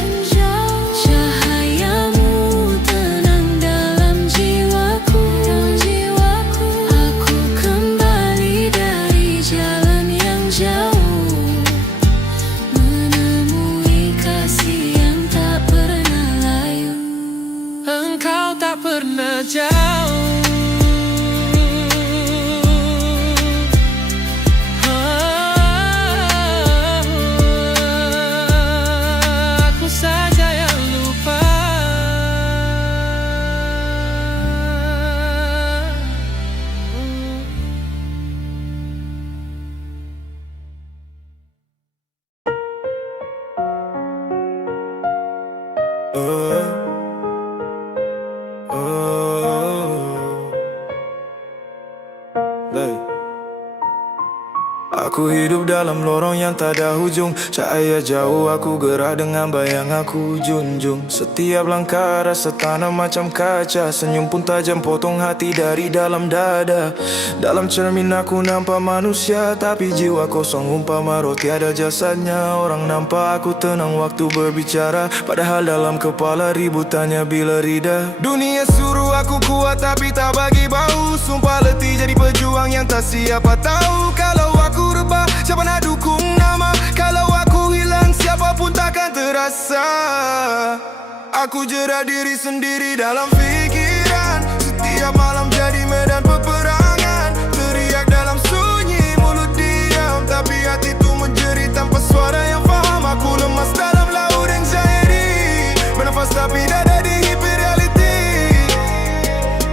Cahayamu tenang dalam jiwaku. Aku kembali dari jalan yang jauh, menemui kasih yang tak pernah layu. Engkau tak pernah jauh. Aku saja yang lupa. Aku hidup dalam lorong yang tak ada hujung. Cahaya jauh aku gerah dengan bayang aku junjung. Setiap langkah rasa tanah macam kaca. Senyum pun tajam potong hati dari dalam dada. Dalam cermin aku nampak manusia, tapi jiwa kosong umpama roh tiada jasadnya. Orang nampak aku tenang waktu berbicara, padahal dalam kepala ributannya bila rida. Dunia suruh aku kuat tapi tak bagi bau. Sumpah letih jadi pejuang yang tak siapa tahu. Kalau aku rebah, siapa nak dukung nama? Kalau aku hilang, siapapun takkan terasa. Aku jerat diri sendiri dalam fikiran. Setiap malam jadi medan peperangan. Teriak dalam sunyi, mulut diam, tapi hati tu menjerit tanpa suara yang faham. Aku lemas dalam laut anxiety, bernafas tapi dada dihimpit reality.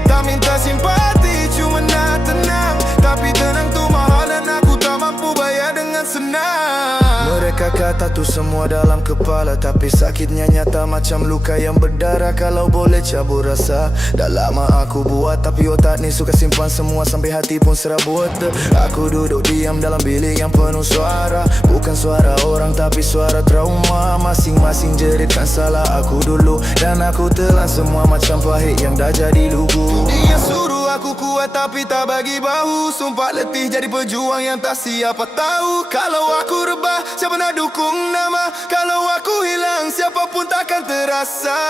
Tak minta simpati, cuma nak tenang, tapi tenang tu mahal dan aku tak mampu bayar dengan senang. Mereka kata tu semua dalam kepala, tapi sakitnya nyata macam luka yang berdarah. Kalau boleh cabut rasa, dah lama aku buat, tapi otak ni suka simpan semua sampai hati pun serabut. Aku duduk diam dalam bilik yang penuh suara. Bukan suara orang tapi suara trauma. Masing-masing jeritkan salah aku dulu, dan aku telan semua macam pahit yang dah jadi lugu. Dia suruh aku kuat tapi tak bagi bahu. Sumpah letih jadi pejuang yang tak siapa tahu. Kalau aku rebah, siapa nak dukung nama? Kalau aku hilang, siapapun takkan terasa.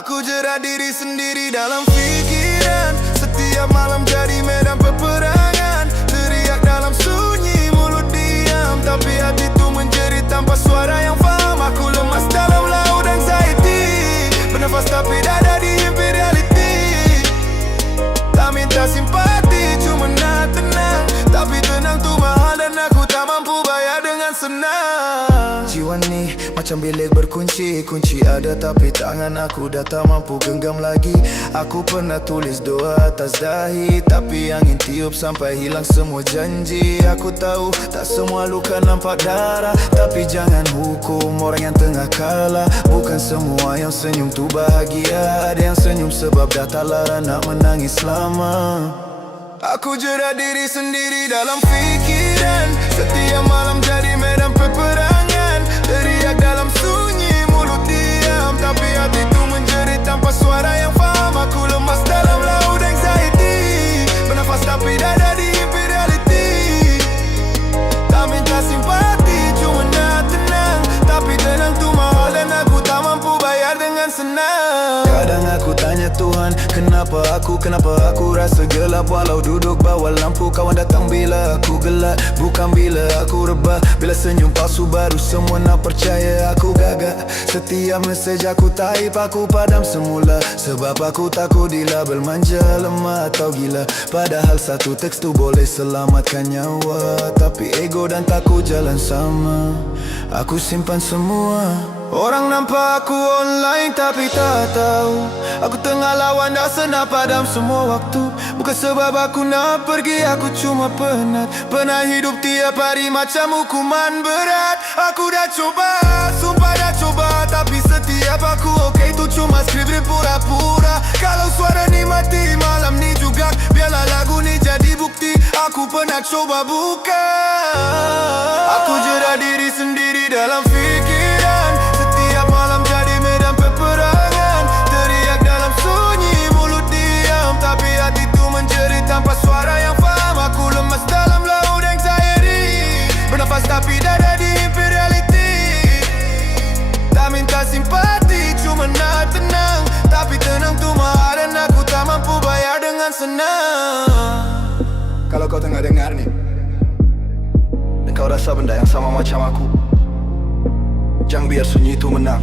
Aku jerat diri sendiri dalam fikiran. Setiap malam jadi medan peperangan. Teriak dalam sunyi, mulut diam, tapi hati tu menjerit tanpa suara yang faham. Aku lemas dalam laut anxiety, bernafas tapi dada dihimpit reality. Tak minta simpati, cuma nak tenang, tapi tenang tu mahal dan aku tak mampu bayar dengan senang. Jiwa ni macam bilik berkunci. Kunci ada tapi tangan aku dah tak mampu genggam lagi. Aku pernah tulis doa atas dahi, tapi angin tiup sampai hilang semua janji. Aku tahu tak semua luka nampak darah, tapi jangan hukum orang yang tengah kalah. Bukan semua yang senyum tu bahagia. Ada yang senyum sebab dah tak lara nak menangis lama. Aku jerat diri sendiri dalam fikiran. Setiap malam jadi medan peperangan. Teriak dalam sunyi, mulut diam, tapi hati tu menjerit tanpa suara yang faham. Aku lemas dalam laut anxiety, bernafas tapi dada dihimpit reality. Tak minta simpati, cuma nak tenang, tapi tenang tu mahal dan aku tak mampu bayar dengan senang. Kadang aku tanya Tuhan, kenapa aku tahu kenapa aku rasa gelap walau duduk bawah lampu. Kawan datang bila aku gelap, bukan bila aku rebah. Bila senyum palsu baru semua nak percaya aku gagak. Setiap mesej aku taip aku padam semula, sebab aku takut dilabel manja, lemah atau gila. Padahal satu teks tu boleh selamatkan nyawa, tapi ego dan takut jalan sama. Aku simpan semua. Orang nampak aku online tapi tak tahu aku tengah lawan dah senap padam semua waktu. Bukan sebab aku nak pergi, aku cuma penat. Pernah hidup tiap hari macam hukuman berat. Aku dah coba, sumpah dah coba, tapi setiap aku okey tu cuma skrip pura-pura. Kalau suara ni mati malam ni juga, biarlah lagu ni jadi bukti aku pernah coba buka. Aku jerat diri sendiri dalam fikiran. Setiap malam jadi medan peperangan. Teriak dalam sunyi, mulut diam, tapi hati tu menjerit tanpa suara yang faham. Aku lemas dalam laut anxiety, bernafas tapi dada dihimpit reality. Tak minta simpati, cuma nak tenang, tapi tenang tu mahal dan aku tak mampu bayar dengan senang. Kalau kau tengah dengar ni dan kau rasa benda yang sama macam aku, jangan biar sunyi itu menang.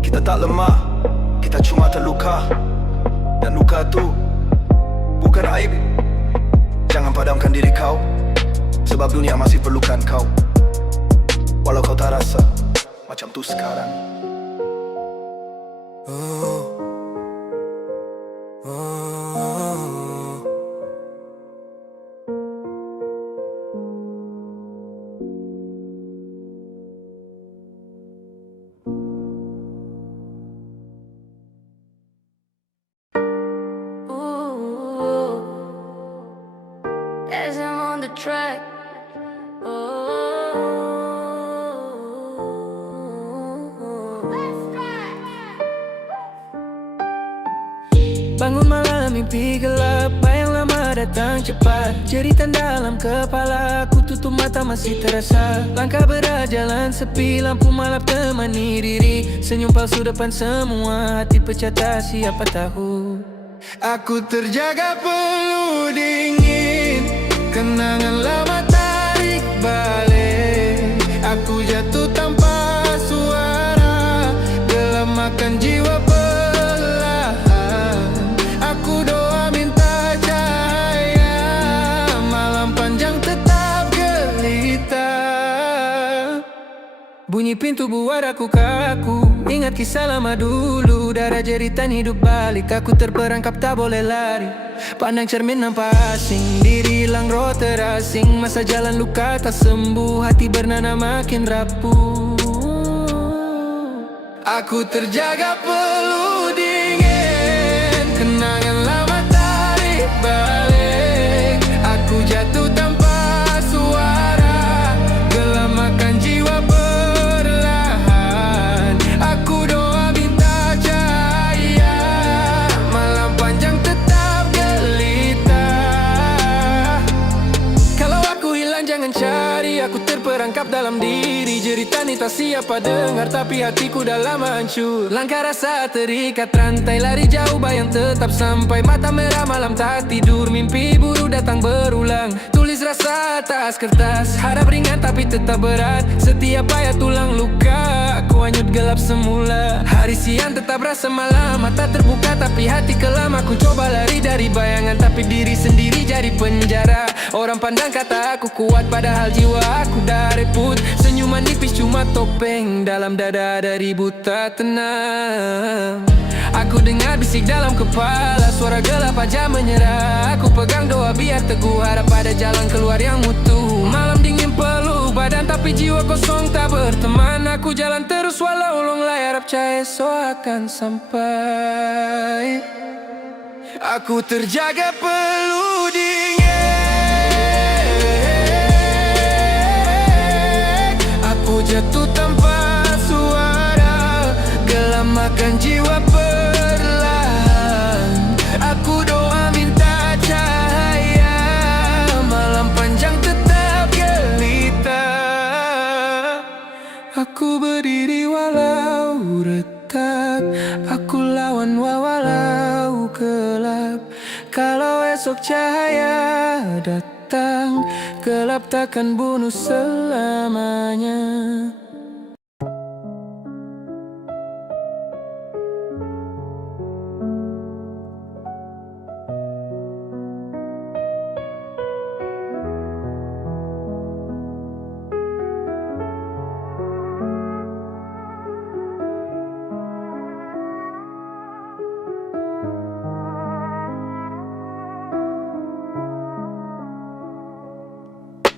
Kita tak lemah, kita cuma terluka. Dan luka tu bukan aib. Jangan padamkan diri kau, sebab dunia masih perlukan kau. Walau kau tak rasa macam tu sekarang. As I'm on the track. Bangun malam mimpi gelap, bayang lama datang cepat. Jeritan dalam kepala, aku tutup mata masih terasa. Langkah berat jalan sepi, lampu malam temani diri. Senyum palsu depan semua, hati pecah tak siapa tahu. Aku terjaga peluh dingin, kenangan lama tarik balik. Aku jatuh tanpa suara, gelap makan jiwa perlahan. Aku doa minta cahaya, malam panjang tetap gelita. Bunyi pintu buat aku kaku, ingat kisah lama dulu. Darah jeritan hidup balik, aku terperangkap tak boleh lari. Pandang cermin nampak asing, diri hilang roh terasing. Masa jalan luka tak sembuh, hati bernanah makin rapuh. Aku terjaga peluh dingin, kenangan lama tarik balik. Aku jatuh tanpa suara, gelap makan jiwa perlahan. Aku doa minta cahaya, malam panjang tetap gelita. Kalau aku hilang jangan cari, aku terperangkap dalam diri. Jeritan tak siapa dengar, tapi hatiku dah lama hancur. Langkah rasa terikat rantai, lari jauh bayang tetap sampai. Mata merah malam tak tidur, mimpi buruk datang berulang. Tulis rasa atas kertas, harap ringan tapi tetap berat. Setiap ayat tulang luka, aku hanyut gelap semula. Hari siang tetap rasa malam, mata terbuka tapi hati kelam. Aku coba lari dari bayangan, tapi diri sendiri jadi penjara. Orang pandang kata aku kuat, padahal jiwa aku dah reput. Senyuman nipis cuma topeng, dalam dada ada ribut tak tenang. Aku dengar bisik dalam kepala, suara gelap aja menyerah. Aku pegang doa biar teguh, harap ada jalan keluar yang mutu. Malam dingin peluk badan tapi jiwa kosong tak berteman. Aku jalan terus walau long layar, harap cahaya esok akan sampai. Aku terjaga peluh dingin, aku jatuh tanpa suara, gelap makan jiwa perlahan. Aku doa minta cahaya, malam panjang tetap gelita. Aku berdiri walau retak, aku lawan walau ke esok cahaya datang, gelap takkan bunuh selamanya.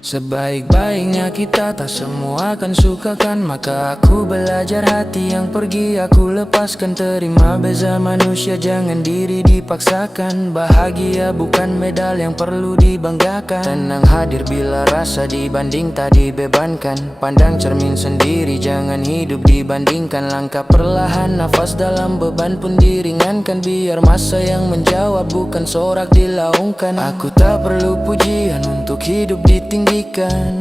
Sebaik-baiknya kita tak semua akan sukakan. Maka aku belajar hati yang pergi aku lepaskan. Terima beza manusia, jangan diri dipaksakan. Bahagia bukan medal yang perlu dibanggakan. Tenang hadir bila rasa dibanding tak dibebankan. Pandang cermin sendiri, jangan hidup dibandingkan. Langkah perlahan, nafas dalam beban pun diringankan. Biar masa yang menjawab bukan sorak dilaungkan. Aku tak perlu pujian untuk hidup ditinggikan.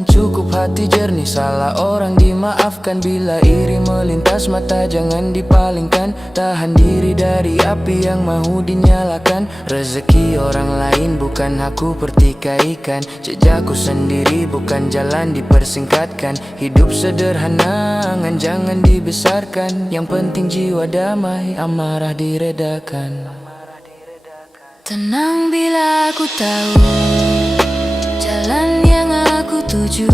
Cukup hati jernih, salah orang dimaafkan. Bila iri melintas mata jangan dipalingkan. Tahan diri dari api yang mau dinyalakan. Rezeki orang lain bukan aku pertikaikan. Jejakku sendiri bukan jalan dipersingkatkan. Hidup sederhana, angan jangan dibesarkan. Yang penting jiwa damai, amarah diredakan. Tenang bila aku tahu jalan yang aku tuju.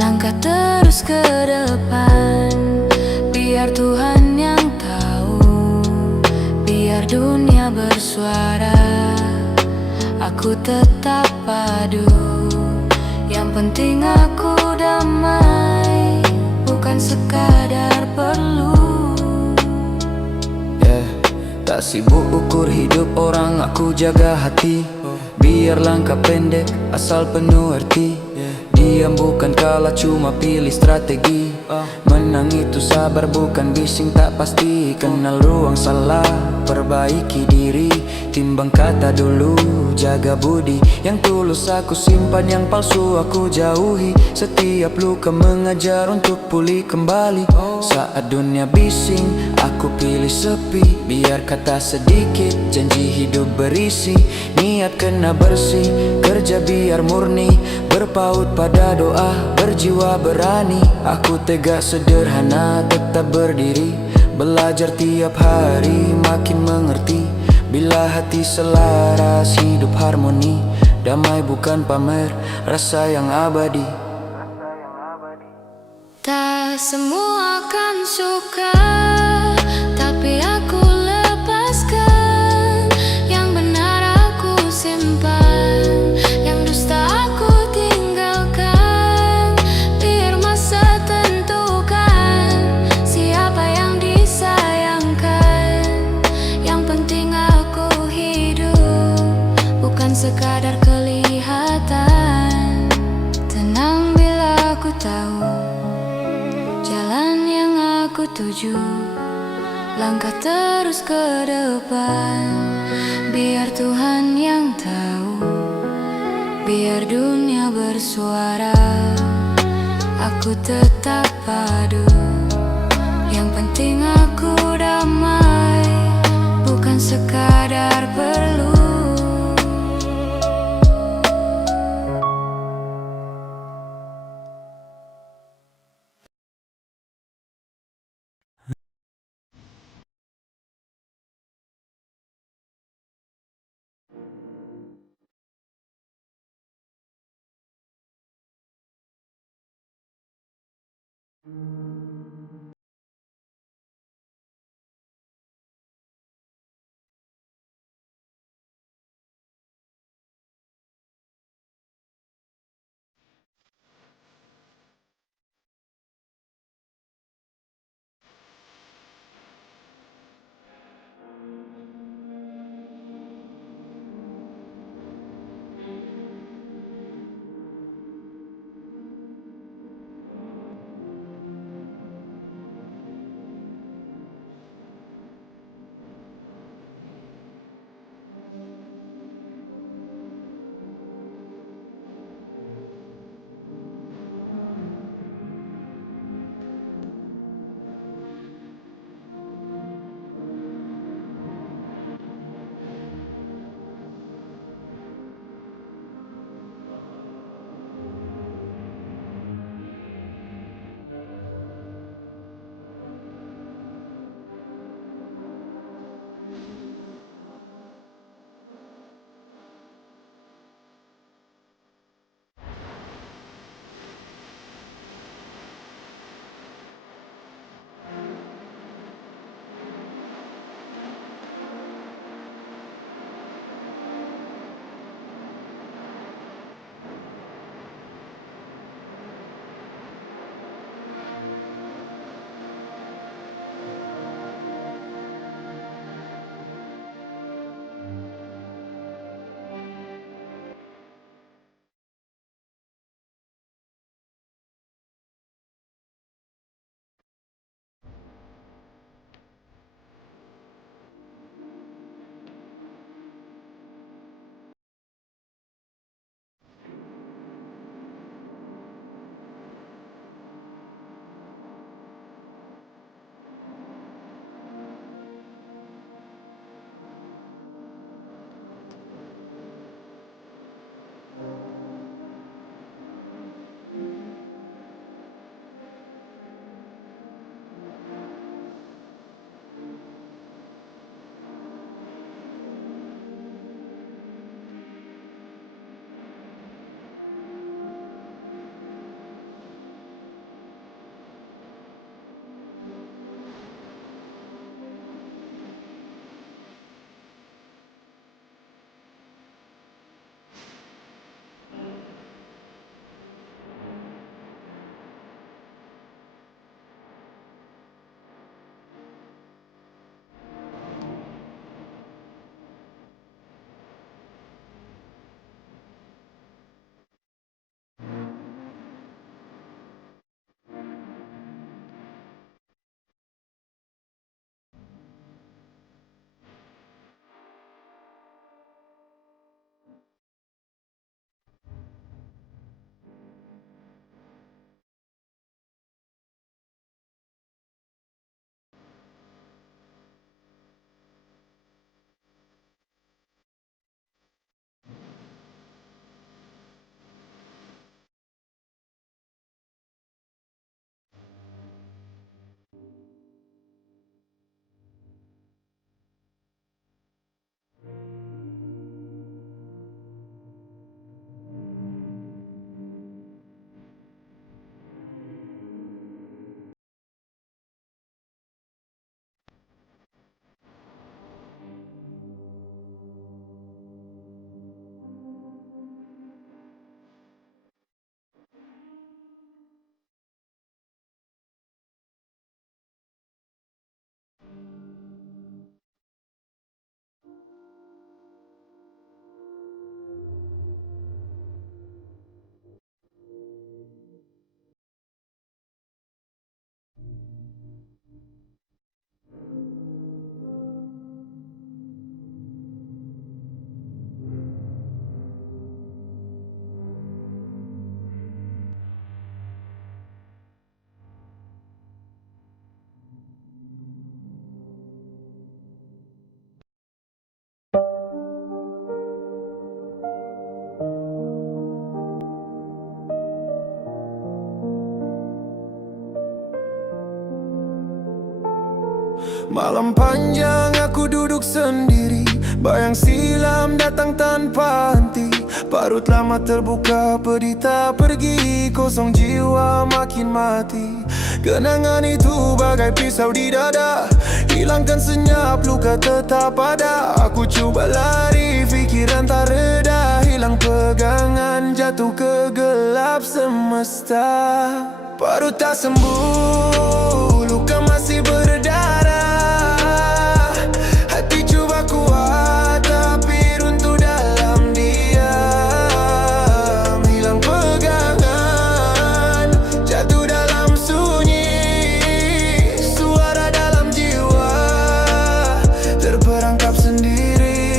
Langkah terus ke depan. Biar Tuhan yang tahu, biar dunia bersuara, aku tetap padu. Yang penting aku damai, bukan sekadar perlu. Tak sibuk ukur hidup orang, aku jaga hati. Biar langkah pendek, asal penuh arti. Diam bukan kalah, cuma pilih strategi. Menang itu sabar bukan bising tak pasti. Kenal ruang salah, perbaiki diri. Timbang kata dulu, jaga budi. Yang tulus aku simpan, yang palsu aku jauhi. Setiap luka mengajar untuk pulih kembali. Saat dunia bising, aku pilih sepi. Biar kata sedikit, janji hidup berisi. Niat kena bersih, kerja biar murni. Berpaut pada doa, berjiwa berani. Aku tegak sederhana, tetap berdiri. Belajar tiap hari, makin mengerti. Bila hati selaras, hidup harmoni. Damai bukan pamer, rasa yang abadi. Tak semua akan suka, tapi aku lepaskan. Yang benar aku simpan, yang dusta aku tinggalkan. Biar masa tentukan siapa yang disayangkan. Yang penting aku hidup, bukan sekadar kelihatan. Tenang bila aku tahu jalan yang aku tuju. Langkah terus ke depan. Biar Tuhan yang tahu, biar dunia bersuara, aku tetap padu. Yang penting aku damai, bukan sekadar perlu. Malam panjang aku duduk sendiri, bayang silam datang tanpa henti. Parut lama terbuka, pedih tak pergi, kosong jiwa makin mati. Kenangan itu bagai pisau di dada, hilangkan senyap, luka tetap ada. Aku cuba lari, pikiran tak reda, hilang pegangan, jatuh ke gelap semesta. Parut tak sembuh, luka masih berdarah. Hati cuba kuat, tapi runtuh dalam diam. Hilang pegangan, jatuh dalam sunyi. Suara dalam jiwa, terperangkap sendiri.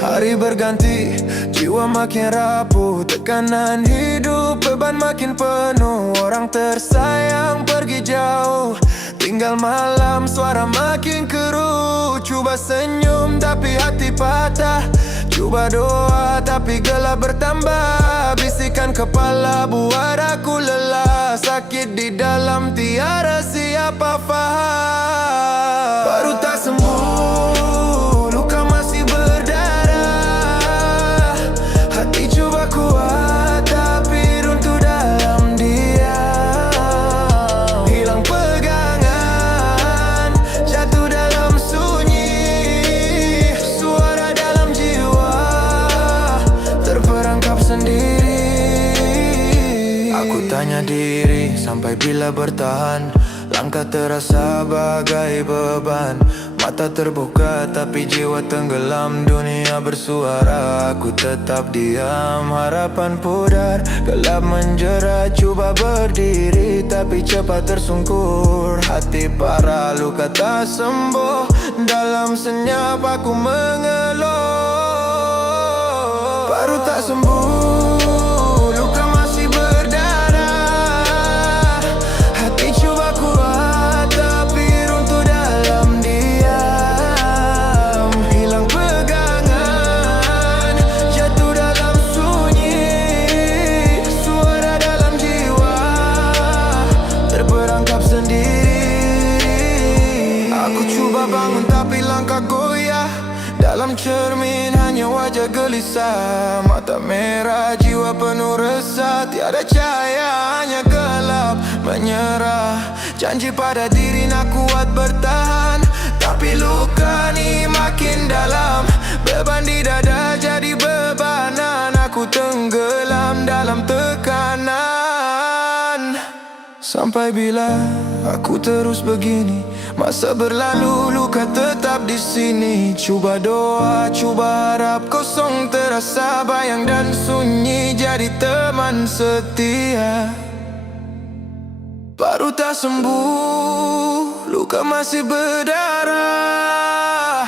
Hari berganti, jiwa makin rapuh, tekanan hidup, beban makin penuh. Orang tersayang pergi jauh, tinggal malam, suara makin keruh. Cuba senyum tapi hati patah, cuba doa tapi gelap bertambah. Bisikan kepala buat aku lelah, sakit di dalam tiada siapa faham. Baru tak sembuh, luka masih berdarah. Hati cuba kuat tapi runtuh dalam diam. Hilang pegangan, jatuh dalam sunyi. Suara dalam jiwa, terperangkap sendiri. Aku tanya diri, sampai bila bertahan? Langkah terasa bagai beban. Mata terbuka tapi jiwa tenggelam. Dunia bersuara, aku tetap diam. Harapan pudar, gelap menjerat. Cuba berdiri tapi cepat tersungkur. Hati parah, luka tak sembuh. Dalam senyap aku mengeluh. Baru tak sembuh, luka masih berdarah. Hati cuba kuat tapi runtuh dalam diam. Hilang pegangan, jatuh dalam sunyi. Suara dalam jiwa, terperangkap sendiri. Aku cuba bangun tapi langkah goyah. Dalam cermin hanya wajah gelisah. Mata merah, jiwa penuh resah. Tiada cahaya, hanya gelap menyerah. Janji pada diri nak kuat bertahan, tapi luka ni makin dalam. Beban di dada jadi bebanan. Aku tenggelam dalam tekanan. Sampai bila aku terus begini? Masa berlalu, luka tetap di sini. Cuba doa, cuba harap, kosong terasa, bayang dan sunyi jadi teman setia. Baru tak sembuh, luka masih berdarah.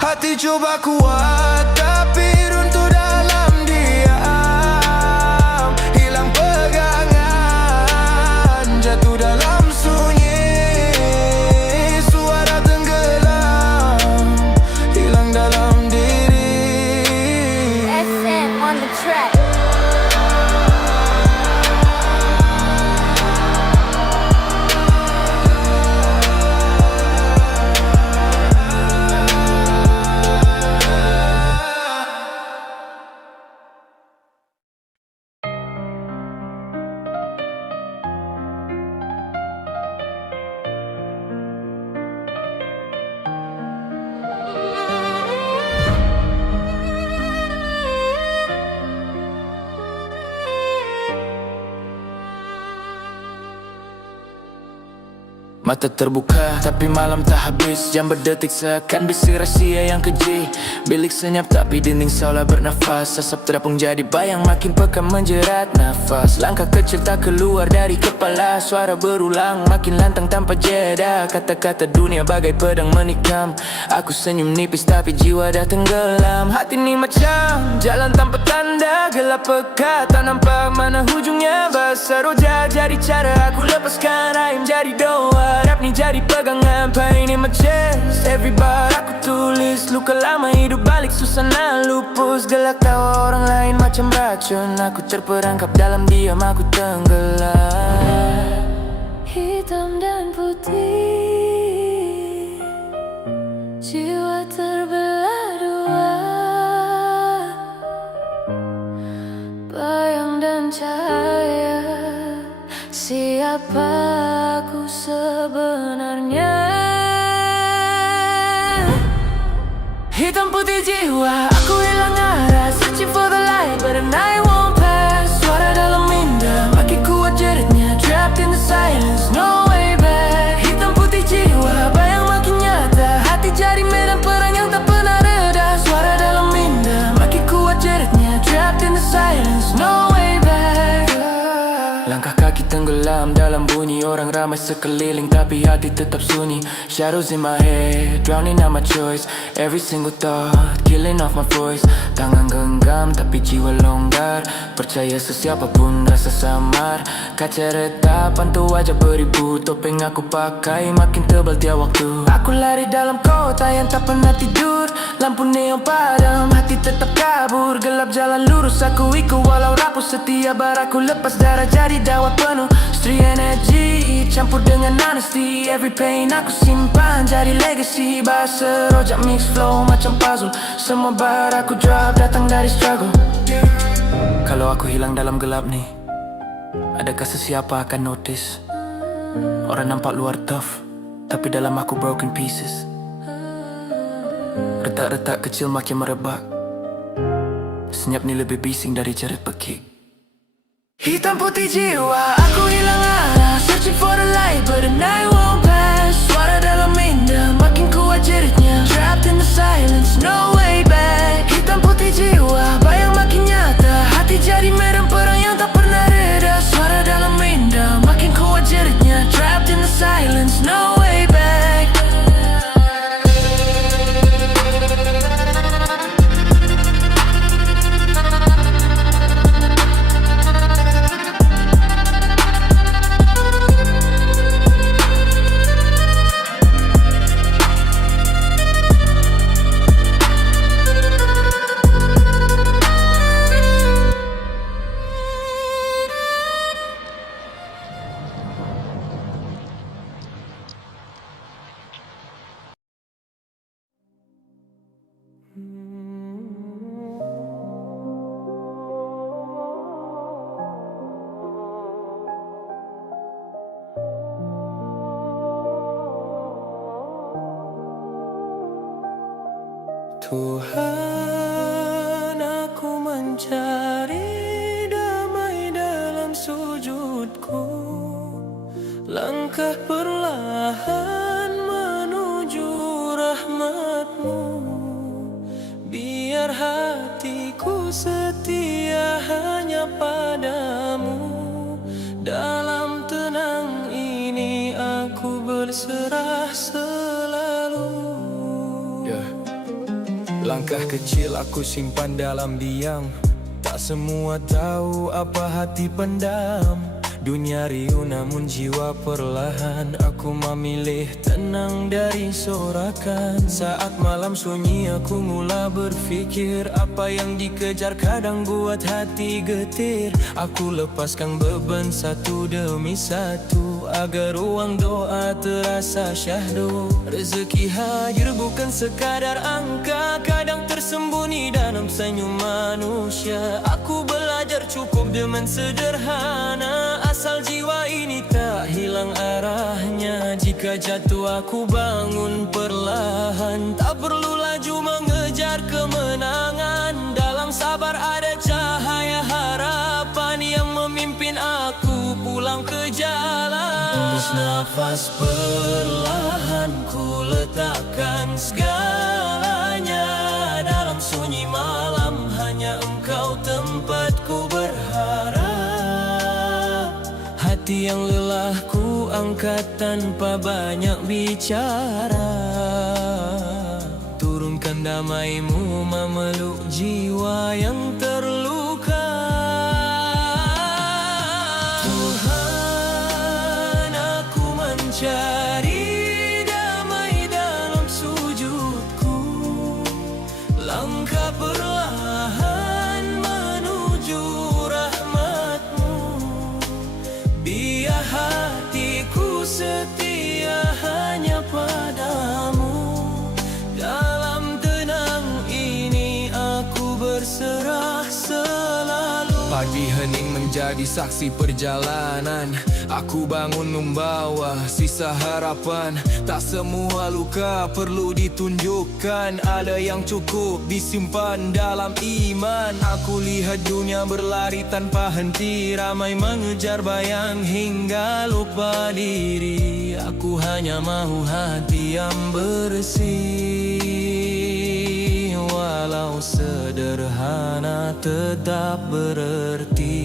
Hati coba kuat tapi runtuh dalam diam. Hilang pegangan, jatuh dalam sunyi. Suara tenggelam, hilang dalam diri. SM on the track. Mata terbuka tapi malam tak habis. Jam berdetik seakan bisi rahsia yang keji. Bilik senyap tapi dinding seolah bernafas. Asap terapung jadi bayang makin pekan menjerat nafas. Langkah kecil tak keluar dari kepala. Suara berulang makin lantang tanpa jeda. Kata-kata dunia bagai pedang menikam. Aku senyum nipis tapi jiwa dah tenggelam. Hati ni macam jalan tanpa tanda. Gelap pekat tak nampak mana hujungnya. Bahasa roja jadi cara aku lepaskan. Rahim jadi doa, rap ni jadi pegangan. Pain in my chest, every bar aku tulis. Luka lama hidup balik susah nak lupus. Gelak tawa orang lain macam racun. Aku terperangkap dalam diam, aku tenggelam. Hitam dan putih cahaya siapa aku sebenarnya. Hitam putih jiwa, aku hilang arah, searching for the light, but the night won't pass. Suara dalam minda, makin kuat jeritnya, trapped in the silence, no way back. Hitam putih jiwa, bayang makin nyata, hati jadi medan perang yang tak pernah reda. Suara dalam minda, makin kuat jeritnya, trapped in the silence, no way back. Langkah kaki tenggelam dalam bunyi orang ramai sekeliling, tapi hati tetap sunyi. Shadows in my head, drowning out my choice. Every single thought, killing off my voice. Tangan genggam tapi jiwa longgar, percaya sesiapa pun rasa samar. Kaca retak, pantau wajah beribu, topeng aku pakai makin tebal tiap waktu. Aku lari dalam kota yang tak pernah tidur, lampu neon padam, hati tetap kabur. Gelap jalan lurus aku ikut walau rapuh, setiap bar aku lepas darah jadi dawat penuh. Street energy campur dengan honesty, every pain aku simpan jadi legacy. Bahasa rojak mix flow macam puzzle, semua bar aku drop datang dari struggle. Kalau aku hilang dalam gelap nih, adakah sesiapa akan notice? Orang nampak luar tough, tapi dalam aku broken pieces. Retak-retak kecil makin merebak, senyap ni lebih bising dari jerit pekik. Hitam putih jiwa, aku hilang arah, searching for the light, but the night won't pass. Suara dalam minda, makin kuat jeritnya, trapped in the silence, no way back. Hitam putih jiwa, bayang makin nyata, hati jadi medan perang yang tak pernah reda. Suara dalam minda, makin kuat jeritnya, trapped in the silence, no way back. Tuhan, aku mencari damai dalam sujudku. Langkah perlahan menuju rahmat-Mu. Biar hatiku setia hanya padamu. Dalam tenang ini aku berserah selalu. Langkah kecil aku simpan dalam diam, tak semua tahu apa hati pendam. Dunia riuh namun jiwa perlahan, aku memilih tenang dari sorakan. Saat malam sunyi aku mula berfikir, apa yang dikejar kadang buat hati getir. Aku lepaskan beban satu demi satu, agar ruang doa terasa syahdu. Rezeki hadir bukan sekadar angka, kadang tersembunyi dalam senyum manusia. Aku belajar cukup dengan sederhana, asal jiwa ini tak hilang arahnya. Jika jatuh aku bangun perlahan, tak perlu laju mengejar kemenangan. Dalam sabar ada cahaya harapan yang memimpin aku pulang ke jalan. Hembus nafas perlahan, ku letakkan segalanya. Dalam sunyi malam hanya Engkau tempatku berharap. Hati yang lelah ku angkat tanpa banyak bicara. Turunkan damai-Mu memeluk jiwa yang terluka. Tuhan, aku mencari damai dalam sujudku. Langkah perlahan menuju rahmat-Mu. Biar hatiku setia hanya padamu. Dalam tenang ini aku berserah Pagi hening menjadi saksi perjalanan. Aku bangun membawa sisa harapan. Tak semua luka perlu ditunjukkan. Ada yang cukup disimpan dalam iman. Aku lihat dunia berlari tanpa henti. Ramai mengejar bayang hingga lupa diri. Aku hanya mahu hati yang bersih. Walau sederhana tetap berarti.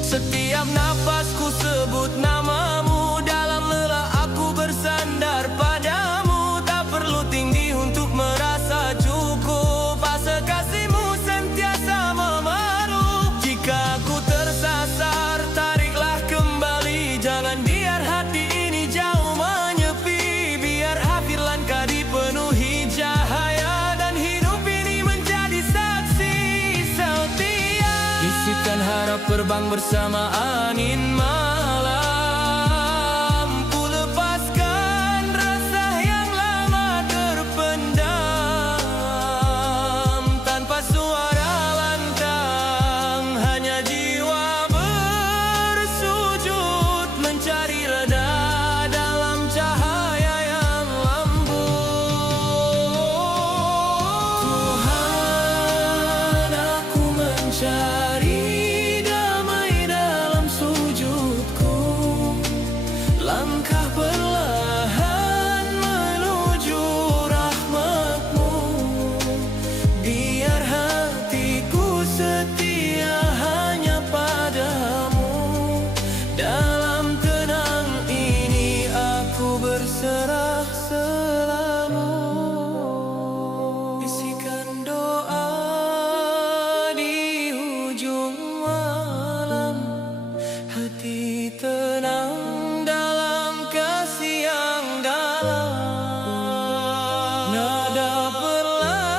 Setiap nafasku sebut namamu. Dalam lelah aku bersandar padamu. Tak perlu tinggi untuk merasa cukup. Asa kasihmu sentiasa memeluk. Jika aku tersasar, tariklah kembali. Jangan biar hati ini jauh menyepi. Biar akhir langkah dipenuhi cahaya. Dan hidup ini menjadi saksi setia. Bisikan harap terbang bersama angin malam. Ku lepaskan rasa yang lama terpendam. Tanpa suara lantang, hanya jiwa bersujud mencari reda dalam cahaya yang lembut. Tuhan, aku mencari damai dalam sujudku. Langkah perlahan menuju rahmat-Mu. Biar hatiku setia hanya padamu. Dalam tenang ini aku berserah selalu. Bisikan doa di ujung malam. Hati tenang dalam kasih yang dalam. Nada perlahan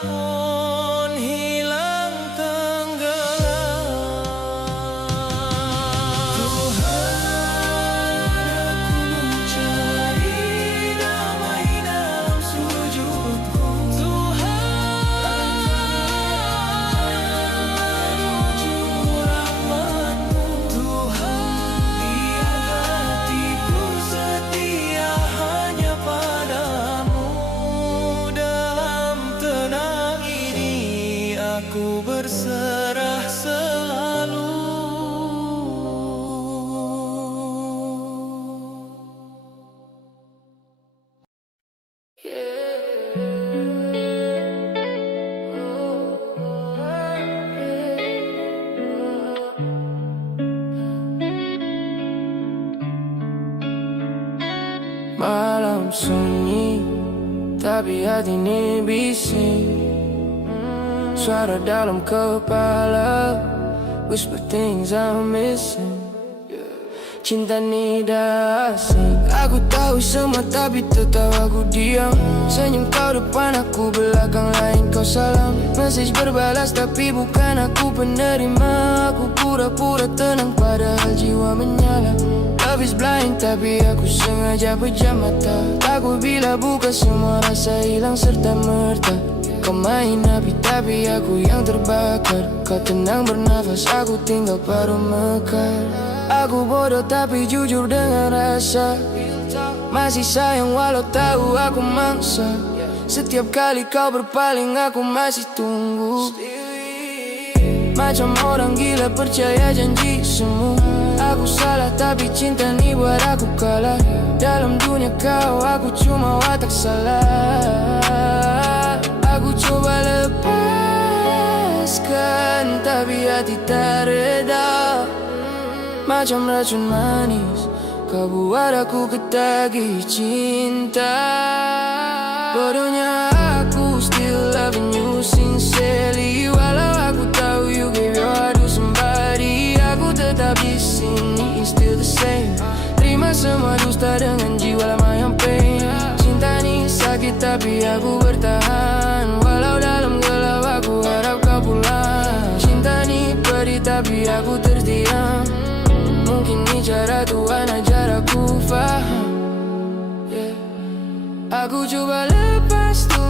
pun hilang tenggelam. Tuhan, aku mencari damai dalam sujudku. Tuhan, menuju rahmat-Mu. Tuhan, biar hatiku setia hanya padamu. Dalam tenang ini aku berserah selalu. Malam sunyi, tapi hati ini bising. Suara dalam kepala whisper things I'm missing. Cinta ni dah asing. Aku tahu semua tapi tetap aku diam. Senyum kau depan aku, belakang lain kau salam. Message berbalas tapi bukan aku penerima. Aku pura-pura tenang padahal jiwa menyala. Love is blind tapi aku sengaja pejam mata. Takut bila buka semua rasa hilang serta merta. Kau main api tapi aku yang terbakar. Kau tenang bernafas, aku tinggal paruh mekar. Aku bodoh tapi jujur dengan rasa. Masih sayang walau tahu aku mangsa. Setiap kali kau berpaling aku masih tunggu. Macam orang gila percaya janji semu. Aku salah tapi cinta ni buat aku kalah. Dalam dunia kau aku cuma watak salah. Aku coba lepaskan tapi hati tak reda. Macam racun manis kau buat aku ketagih cinta. Bodohnya aku still loving you sincerely. Walau aku tahu you gave your heart to somebody. Aku tetap di sini still the same. Terima semua dusta dengan jiwa lama yang pain. Cinta ni sakit tapi aku bertahan. Walau dalam gelap aku harap kau pulang. Cinta ni pedih tapi aku terdiam. Mungkin ni cara Tuhan ajar aku faham. Aku coba lepas tu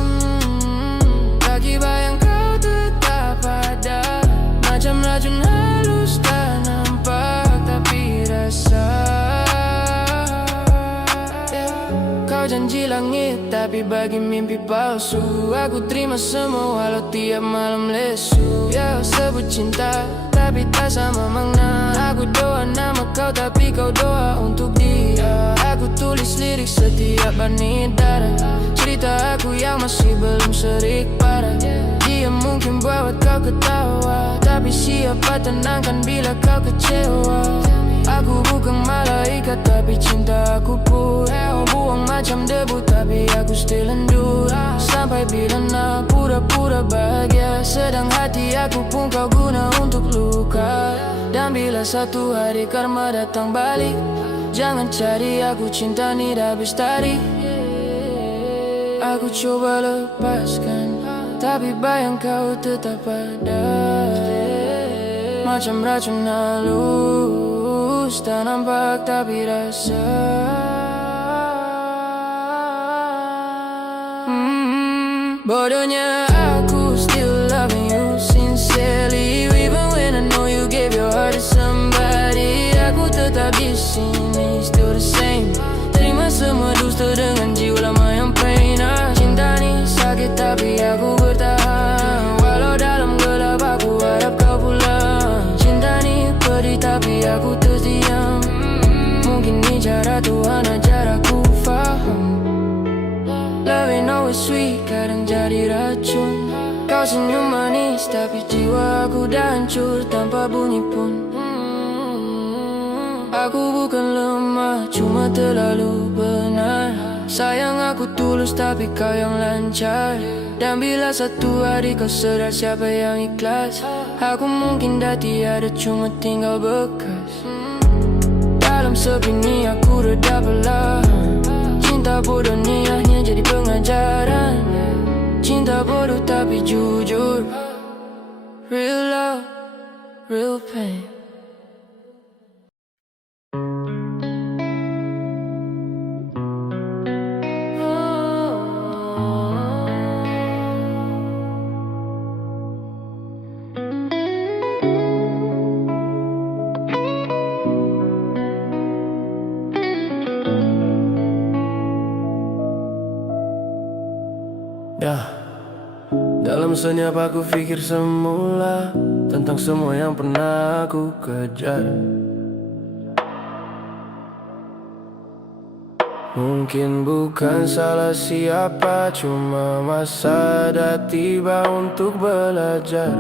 tapi bagi mimpi palsu aku terima semua walau tiap malam lesu. Ya sebut cinta tapi tak sama makna. Aku doa nama kau tapi kau doa untuk dia. Aku tulis lirik setiap benih darah, cerita aku yang masih belum serik parah. Dia mungkin buat kau ketawa, tapi siapa tenangkan bila kau kecewa. Aku bukan malaikat tapi cinta aku pun buang macam debu tapi aku still endure. Sampai bila nak pura-pura bahagia, sedang hati aku pun kau guna untuk luka. Dan bila satu hari karma datang balik, jangan cari aku, cinta ni dah habis tarik. Aku coba lepaskan, tapi bayang kau tetap ada. Macam racun halus, tak nampak tapi rasa. Bodohnya aku still loving you sincerely, even when I know you gave your heart to somebody. Aku tetap di sini, still the same. Terima semua dusta dengan jiwa lama yang pernah. Cinta ni sakit tapi aku bertahan, walau dalam gelap aku harap kau pulang. Cinta ni pedih tapi aku terdiam, mungkin ni cara Tuhan ajar aku faham. Love ain't always sweet, kadang jadi racun. Kau senyum manis tapi jiwa aku dah hancur tanpa bunyi pun. Aku bukan lemah, cuma terlalu benar. Sayang aku tulus tapi kau yang lancar. Dan bila satu hari kau sedar siapa yang ikhlas, aku mungkin dah tiada, cuma tinggal bekas. Dalam sepi ni aku reda perlahan. Cinta bodoh ni hanya jadi pengajaran. Cinta bodoh tapi jujur. Real love, real pain. Dalam senyap aku pikir semula tentang semua yang pernah aku kejar. Mungkin bukan salah siapa, cuma masa dah tiba untuk belajar.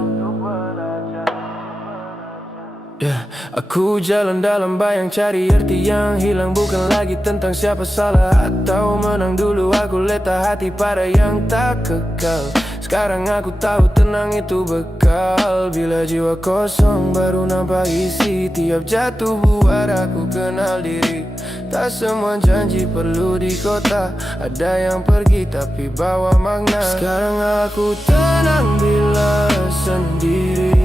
Aku jalan dalam bayang cari arti yang hilang, bukan lagi tentang siapa salah atau menang. Dulu aku letak hati pada yang tak kekal. Sekarang aku tahu tenang itu bekal. Bila jiwa kosong baru nampak isi. Tiap jatuh buat aku kenal diri. Tak semua janji perlu di kota, ada yang pergi tapi bawa makna. Sekarang aku tenang bila sendiri.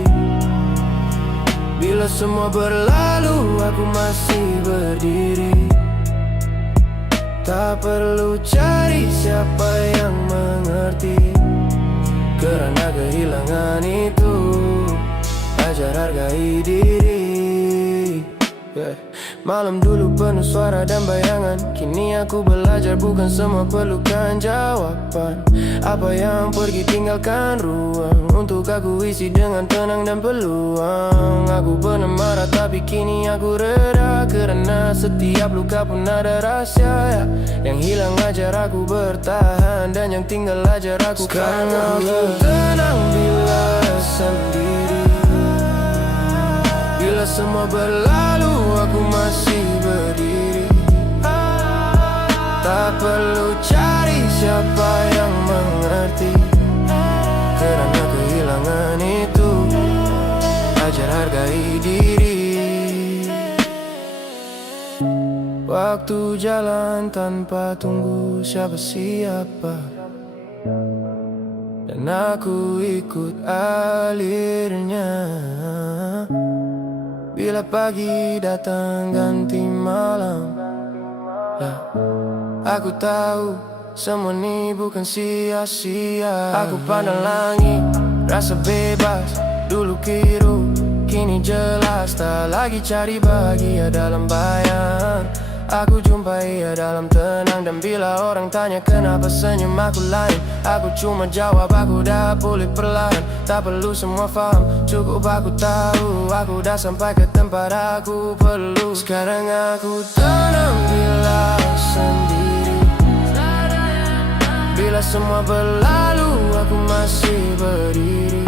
Bila semua berlalu aku masih berdiri. Tak perlu cari siapa yang mengerti, kerana kehilangan itu ajar hargai diri. Malam dulu penuh suara dan bayangan, kini aku belajar bukan semua perlukan jawaban. Apa yang pergi tinggalkan ruang untuk aku isi dengan tenang dan peluang. Aku pernah marah tapi kini aku reda, kerana setiap luka pun ada rahsia. Yang hilang ajar aku bertahan, dan yang tinggal ajar aku. Sekarang aku tenang bila sendiri. Bila semua berlalu aku masih berdiri. Tak perlu cari siapa yang mengerti, kerana kehilangan itu ajar hargai diri. Waktu jalan tanpa tunggu siapa-siapa, dan aku ikut alirnya. Bila pagi datang ganti malam, aku tahu semua ni bukan sia-sia. Aku pandang langit, rasa bebas. Dulu kiru, kini jelas. Tak lagi cari bahagia dalam bayang. Aku jumpai ia dalam tenang. Dan bila orang tanya kenapa senyum aku lain, aku cuma jawab aku dah pulih perlahan. Tak perlu semua faham, cukup aku tahu aku dah sampai ke tempat aku perlu. Sekarang aku tenang bila sendiri. Bila semua berlalu aku masih berdiri.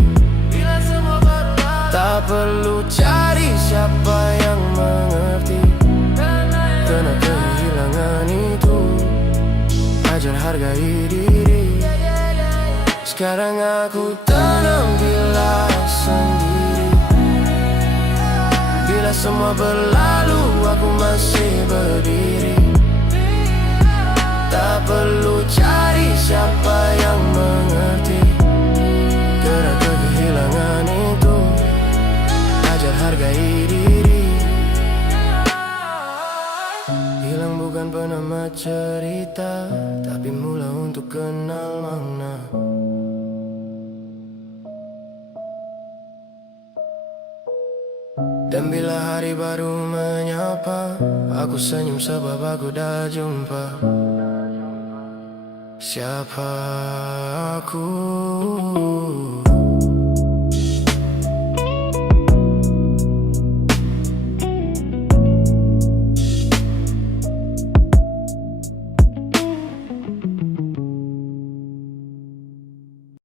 Tak perlu cari siapa yang mengerti, karena kehilangan itu ajar hargai diri. Sekarang aku tenang bila sendiri. Bila semua berlalu aku masih berdiri. Tak perlu cari siapa yang mengerti, karena kehilangan itu ajar hargai diri. Hilang bukan penama cerita, tapi mula untuk kenal makna. Dan bila hari baru menyapa, aku senyum sebab aku dah jumpa siapa aku.